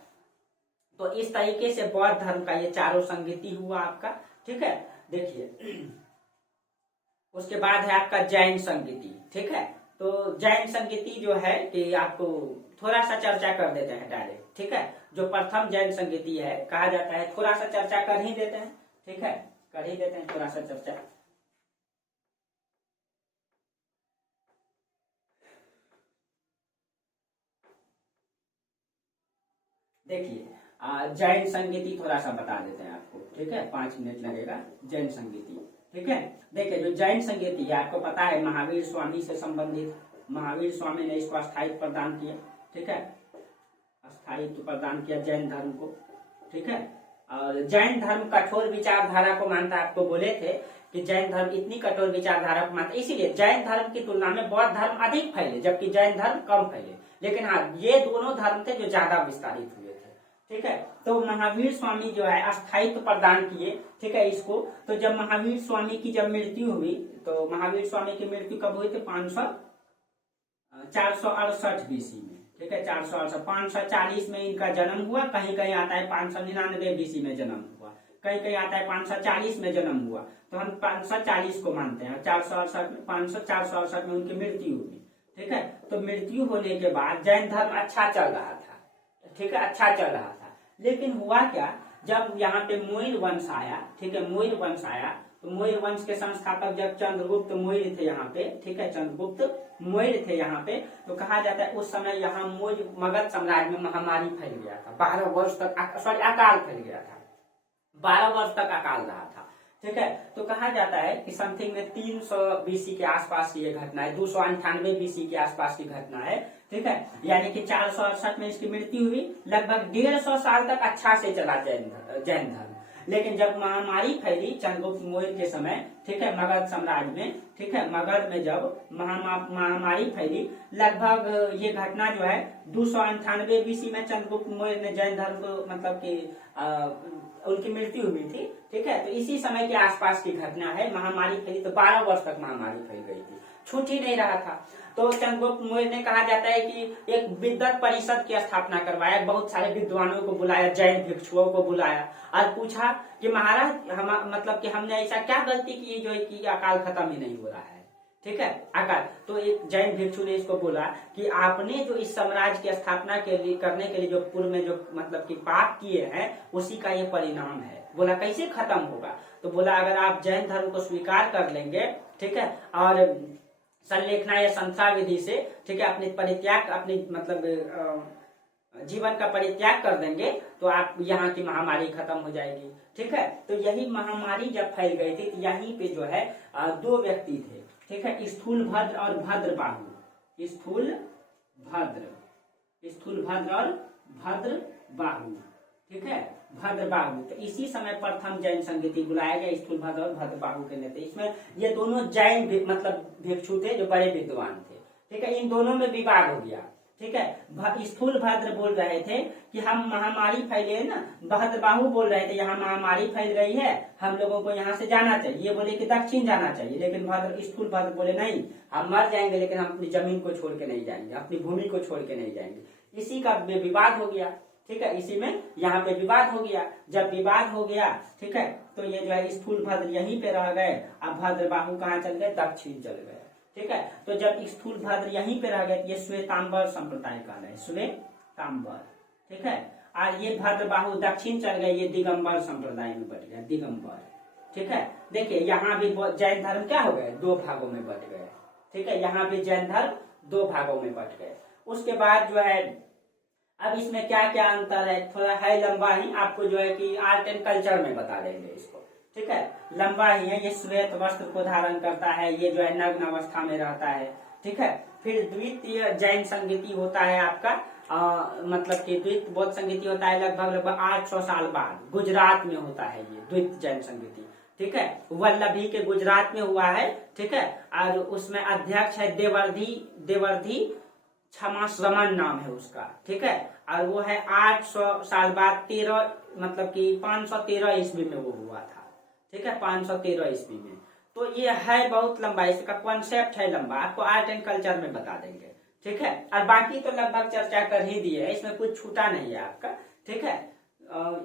तो इस तरीके से बौद्ध धर्म का ये चारों संगति हुआ आपका, ठीक है। देखिए उसके बाद है आपका जैन संगति, ठीक है। तो जैन संगति जो है कि आपको थोड़ा सा चर्चा कर देते हैं डायरेक्ट, ठीक है। जो प्रथम जैन संगति है कहा जाता है, थोड़ा सा चर्चा कर ही देते हैं, ठीक है, कर ही देते हैं थोड़ा सा चर्चा। देखिए जैन संगति थोड़ा सा बता देते हैं आपको, ठीक है, 5 मिनट लगेगा। जैन संगति, ठीक है। देखिए जो जैन संगति है आपको पता है महावीर स्वामी से संबंधित, महावीर स्वामी ने इसको स्थायित्व प्रदान किया, ठीक है, स्थायित्व प्रदान किया जैन धर्म को, ठीक है। और जैन धर्म कठोर विचारधारा को मानता है। आपको बोले थे कि जैन धर्म इतनी कठोर विचारधारा को मानता है, इसीलिए जैन धर्म की तुलना में बौद्ध धर्म अधिक फैले जबकि जैन धर्म कम फैले। लेकिन हाँ ये दोनों धर्म थे जो ज्यादा विस्तारित हुए थे, ठीक है। तो महावीर स्वामी जो है स्थायित्व प्रदान किए, ठीक है, इसको। तो जब महावीर स्वामी की जब मृत्यु हुई, तो महावीर स्वामी की मृत्यु कब हुई थी? 468 बीसी में, ठीक है, 468। 540 में इनका जन्म हुआ, कहीं कहीं आता है 599 बीसी में जन्म हुआ, कहीं कहीं आता है 540 में जन्म हुआ। तो हम 540 को मानते हैं। 468 में उनकी मृत्यु हुई, ठीक है। तो मृत्यु होने के बाद जैन धर्म अच्छा चल रहा था, ठीक है, अच्छा चल रहा था। लेकिन हुआ क्या, जब यहाँ पे मौर्य वंश आया, ठीक है, मौर्य वंश आया, तो मौर्य वंश के संस्थापक जब चंद्रगुप्त मौर्य थे यहाँ पे, ठीक है, चंद्रगुप्त मौर्य थे यहाँ पे, तो कहा जाता है उस समय यहाँ मौर्य मगध साम्राज्य में महामारी फैल गया था। 12 वर्ष तक अकाल फैल गया था, 12 वर्ष तक अकाल रहा था, ठीक है। तो कहा जाता है कि समथिंग में 300 बीसी के आसपास की ये घटना है, 298 बीसी के आसपास की घटना है, ठीक है। यानी कि 468 में इसकी मृत्यु हुई। लगभग 150 साल तक अच्छा से चला जैन धर्म। लेकिन जब महामारी फैली चंद्रगुप्त मौर्य के समय, ठीक है, मगध साम्राज्य में, ठीक है, मगध में जब महामारी फैली, लगभग ये घटना जो है 298 बीसी में चंद्रगुप्त मौर्य ने जैन धर्म को मतलब कि उनकी मृत्यु हुई थी, ठीक है। तो इसी समय के आसपास की घटना है, महामारी फैली तो 12 वर्ष तक महामारी फैल गई थी, छूट ही नहीं रहा था। तो चंद्रगुप्त मौर्य ने कहा जाता है कि एक विद्वत परिषद की स्थापना करवाया, बहुत सारे विद्वानों को बुलाया, जैन भिक्षुओं को बुलाया और पूछा कि महाराज मतलब कि हमने ऐसा क्या गलती की जो है कि अकाल खत्म ही नहीं हो रहा है, ठीक है, अकाल। तो एक जैन भिक्षु ने इसको बोला कि आपने जो इस साम्राज्य की स्थापना के लिए करने के लिए जो पूर्व में जो मतलब कि पाप किए हैं उसी का ये परिणाम है। बोला कैसे खत्म होगा? तो बोला अगर आप जैन धर्म को स्वीकार कर लेंगे, ठीक है, और संलेखना या संस्था विधि से, ठीक है, अपने परित्याग, अपने मतलब जीवन का परित्याग कर देंगे तो आप यहाँ की महामारी खत्म हो जाएगी, ठीक है। तो यही महामारी जब फैल गई थी, तो यहीं पे जो है 2 व्यक्ति थे, ठीक है, स्थूल भद्र और भद्र बाहु। स्थूल भद्र और भद्रबाहु, ठीक है, भद्रबाहु। तो इसी समय प्रथम जैन संगीति बुलाया गया स्थूलभद्र और भद्रबाहु के नेता। इसमें ये दोनों जैन मतलब भिक्षु थे जो बड़े विद्वान थे, ठीक है। इन दोनों में विवाद हो गया, ठीक है। स्थूलभद्र बोल रहे थे कि हम महामारी फैले है ना, भद्रबाहु बोल रहे थे यहाँ महामारी फैल गई है, हम लोगों को यहाँ से जाना चाहिए। ये बोले कि दक्षिण जाना चाहिए, लेकिन स्थूलभद्र बोले नहीं, हम मर जाएंगे लेकिन हम अपनी जमीन को छोड़ के नहीं जाएंगे, अपनी भूमि को छोड़ के नहीं जाएंगे। इसी का विवाद हो गया, ठीक है। इसी में यहाँ पे विवाद हो गया। जब विवाद हो गया, ठीक है, तो ये जो है स्थूलभद्र यहीं पे रह गए। अब भद्रबाहु कहाँ चल गए? दक्षिण चल गए, ठीक है। तो जब स्थूलभद्र यहीं पे रह गए, ये श्वेतांबर संप्रदाय का है, श्वेतांबर, ठीक है। और ये भद्रबाहु दक्षिण चल गए, ये दिगंबर संप्रदाय में बट गया, दिगंबर, ठीक है। देखिए यहाँ भी जैन धर्म क्या हो गए? दो भागों में बट गए, ठीक है। यहाँ भी जैन धर्म दो भागों में बट गए। उसके बाद जो है अब इसमें क्या क्या अंतर है, थोड़ा है लंबा ही, आपको जो है कि आर्ट एंड कल्चर में बता देंगे इसको, ठीक है। लंबा ही है। ये श्वेत वस्त्र को धारण करता है, ये जो है नग्न अवस्था में रहता है, ठीक है। फिर द्वितीय जैन संगीति होता है आपका मतलब कि द्वितीय बौद्ध संगीति होता है लगभग 800 साल बाद, गुजरात में होता है ये द्वितीय जैन संगीति, ठीक है। वल्लभी के गुजरात में हुआ है, ठीक है। और उसमें अध्यक्ष है देवर्धी क्षमा श्रमण नाम है उसका, ठीक है। और वो है 800 साल बाद 13 मतलब कि 513 ईस्वी में वो हुआ था, ठीक है, 513 ईस्वी में। तो ये है बहुत लंबा, इसका कॉन्सेप्ट है लंबा, आपको आर्ट एंड कल्चर में बता देंगे, ठीक है। और बाकी तो लगभग चर्चा कर ही दिए है, इसमें कुछ छूटा नहीं है आपका, ठीक है।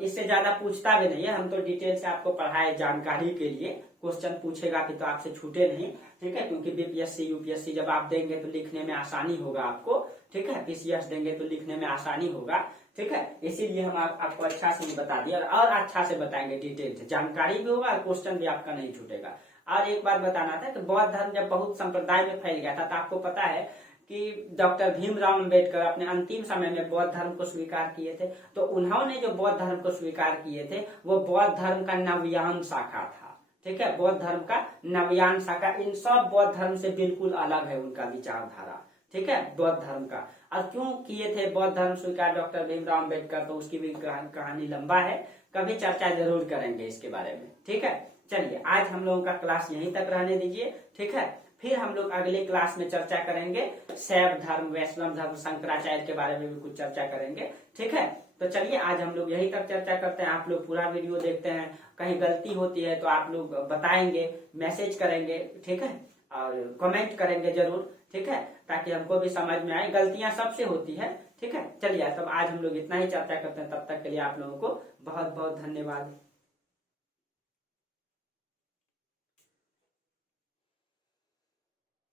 इससे ज्यादा पूछता भी नहीं है, हम तो डिटेल से आपको पढ़ाए जानकारी के लिए। क्वेश्चन पूछेगा कि तो आपसे छूटे नहीं, ठीक है, क्योंकि बीपीएससी यूपीएससी जब आप देंगे तो लिखने में आसानी होगा आपको, ठीक है। पीसीएस देंगे तो लिखने में आसानी होगा, ठीक है। इसीलिए हम आपको अच्छा से बता दिया और अच्छा से बताएंगे, डिटेल से जानकारी भी होगा और क्वेश्चन भी आपका नहीं छूटेगा। और एक बात बताना था कि बौद्ध धर्म जब बहुत संप्रदाय में फैल गया था, तो आपको पता है कि डॉक्टर भीमराव अंबेडकर अपने अंतिम समय में बौद्ध धर्म को स्वीकार किए थे। तो उन्होंने जो बौद्ध धर्म को स्वीकार किए थे वो बौद्ध धर्म का नवयान शाखा था, ठीक है। बौद्ध धर्म का नवयान शाखा इन सब बौद्ध धर्म से बिल्कुल अलग है उनका विचारधारा, ठीक है, बौद्ध धर्म का। और क्यों किए थे बौद्ध धर्म स्वीकार डॉक्टर भीमराव अंबेडकर, तो उसकी भी कहानी लंबा है, कभी चर्चा जरूर करेंगे इसके बारे में, ठीक है। चलिए आज हम लोगों का क्लास यहीं तक रहने दीजिए, ठीक है। फिर हम लोग अगले क्लास में चर्चा करेंगे शैव धर्म, वैष्णव धर्म, शंकराचार्य के बारे में भी कुछ चर्चा करेंगे, ठीक है। तो चलिए आज हम लोग यहीं तक चर्चा करते हैं। आप लोग पूरा वीडियो देखते हैं, कहीं गलती होती है तो आप लोग बताएंगे, मैसेज करेंगे, ठीक है, और कमेंट करेंगे जरूर, ठीक है, ताकि हमको भी समझ में आए। गलतियां सबसे होती है, ठीक है। चलिए तब आज हम लोग इतना ही चर्चा करते हैं, तब तक के लिए आप लोगों को बहुत बहुत धन्यवाद।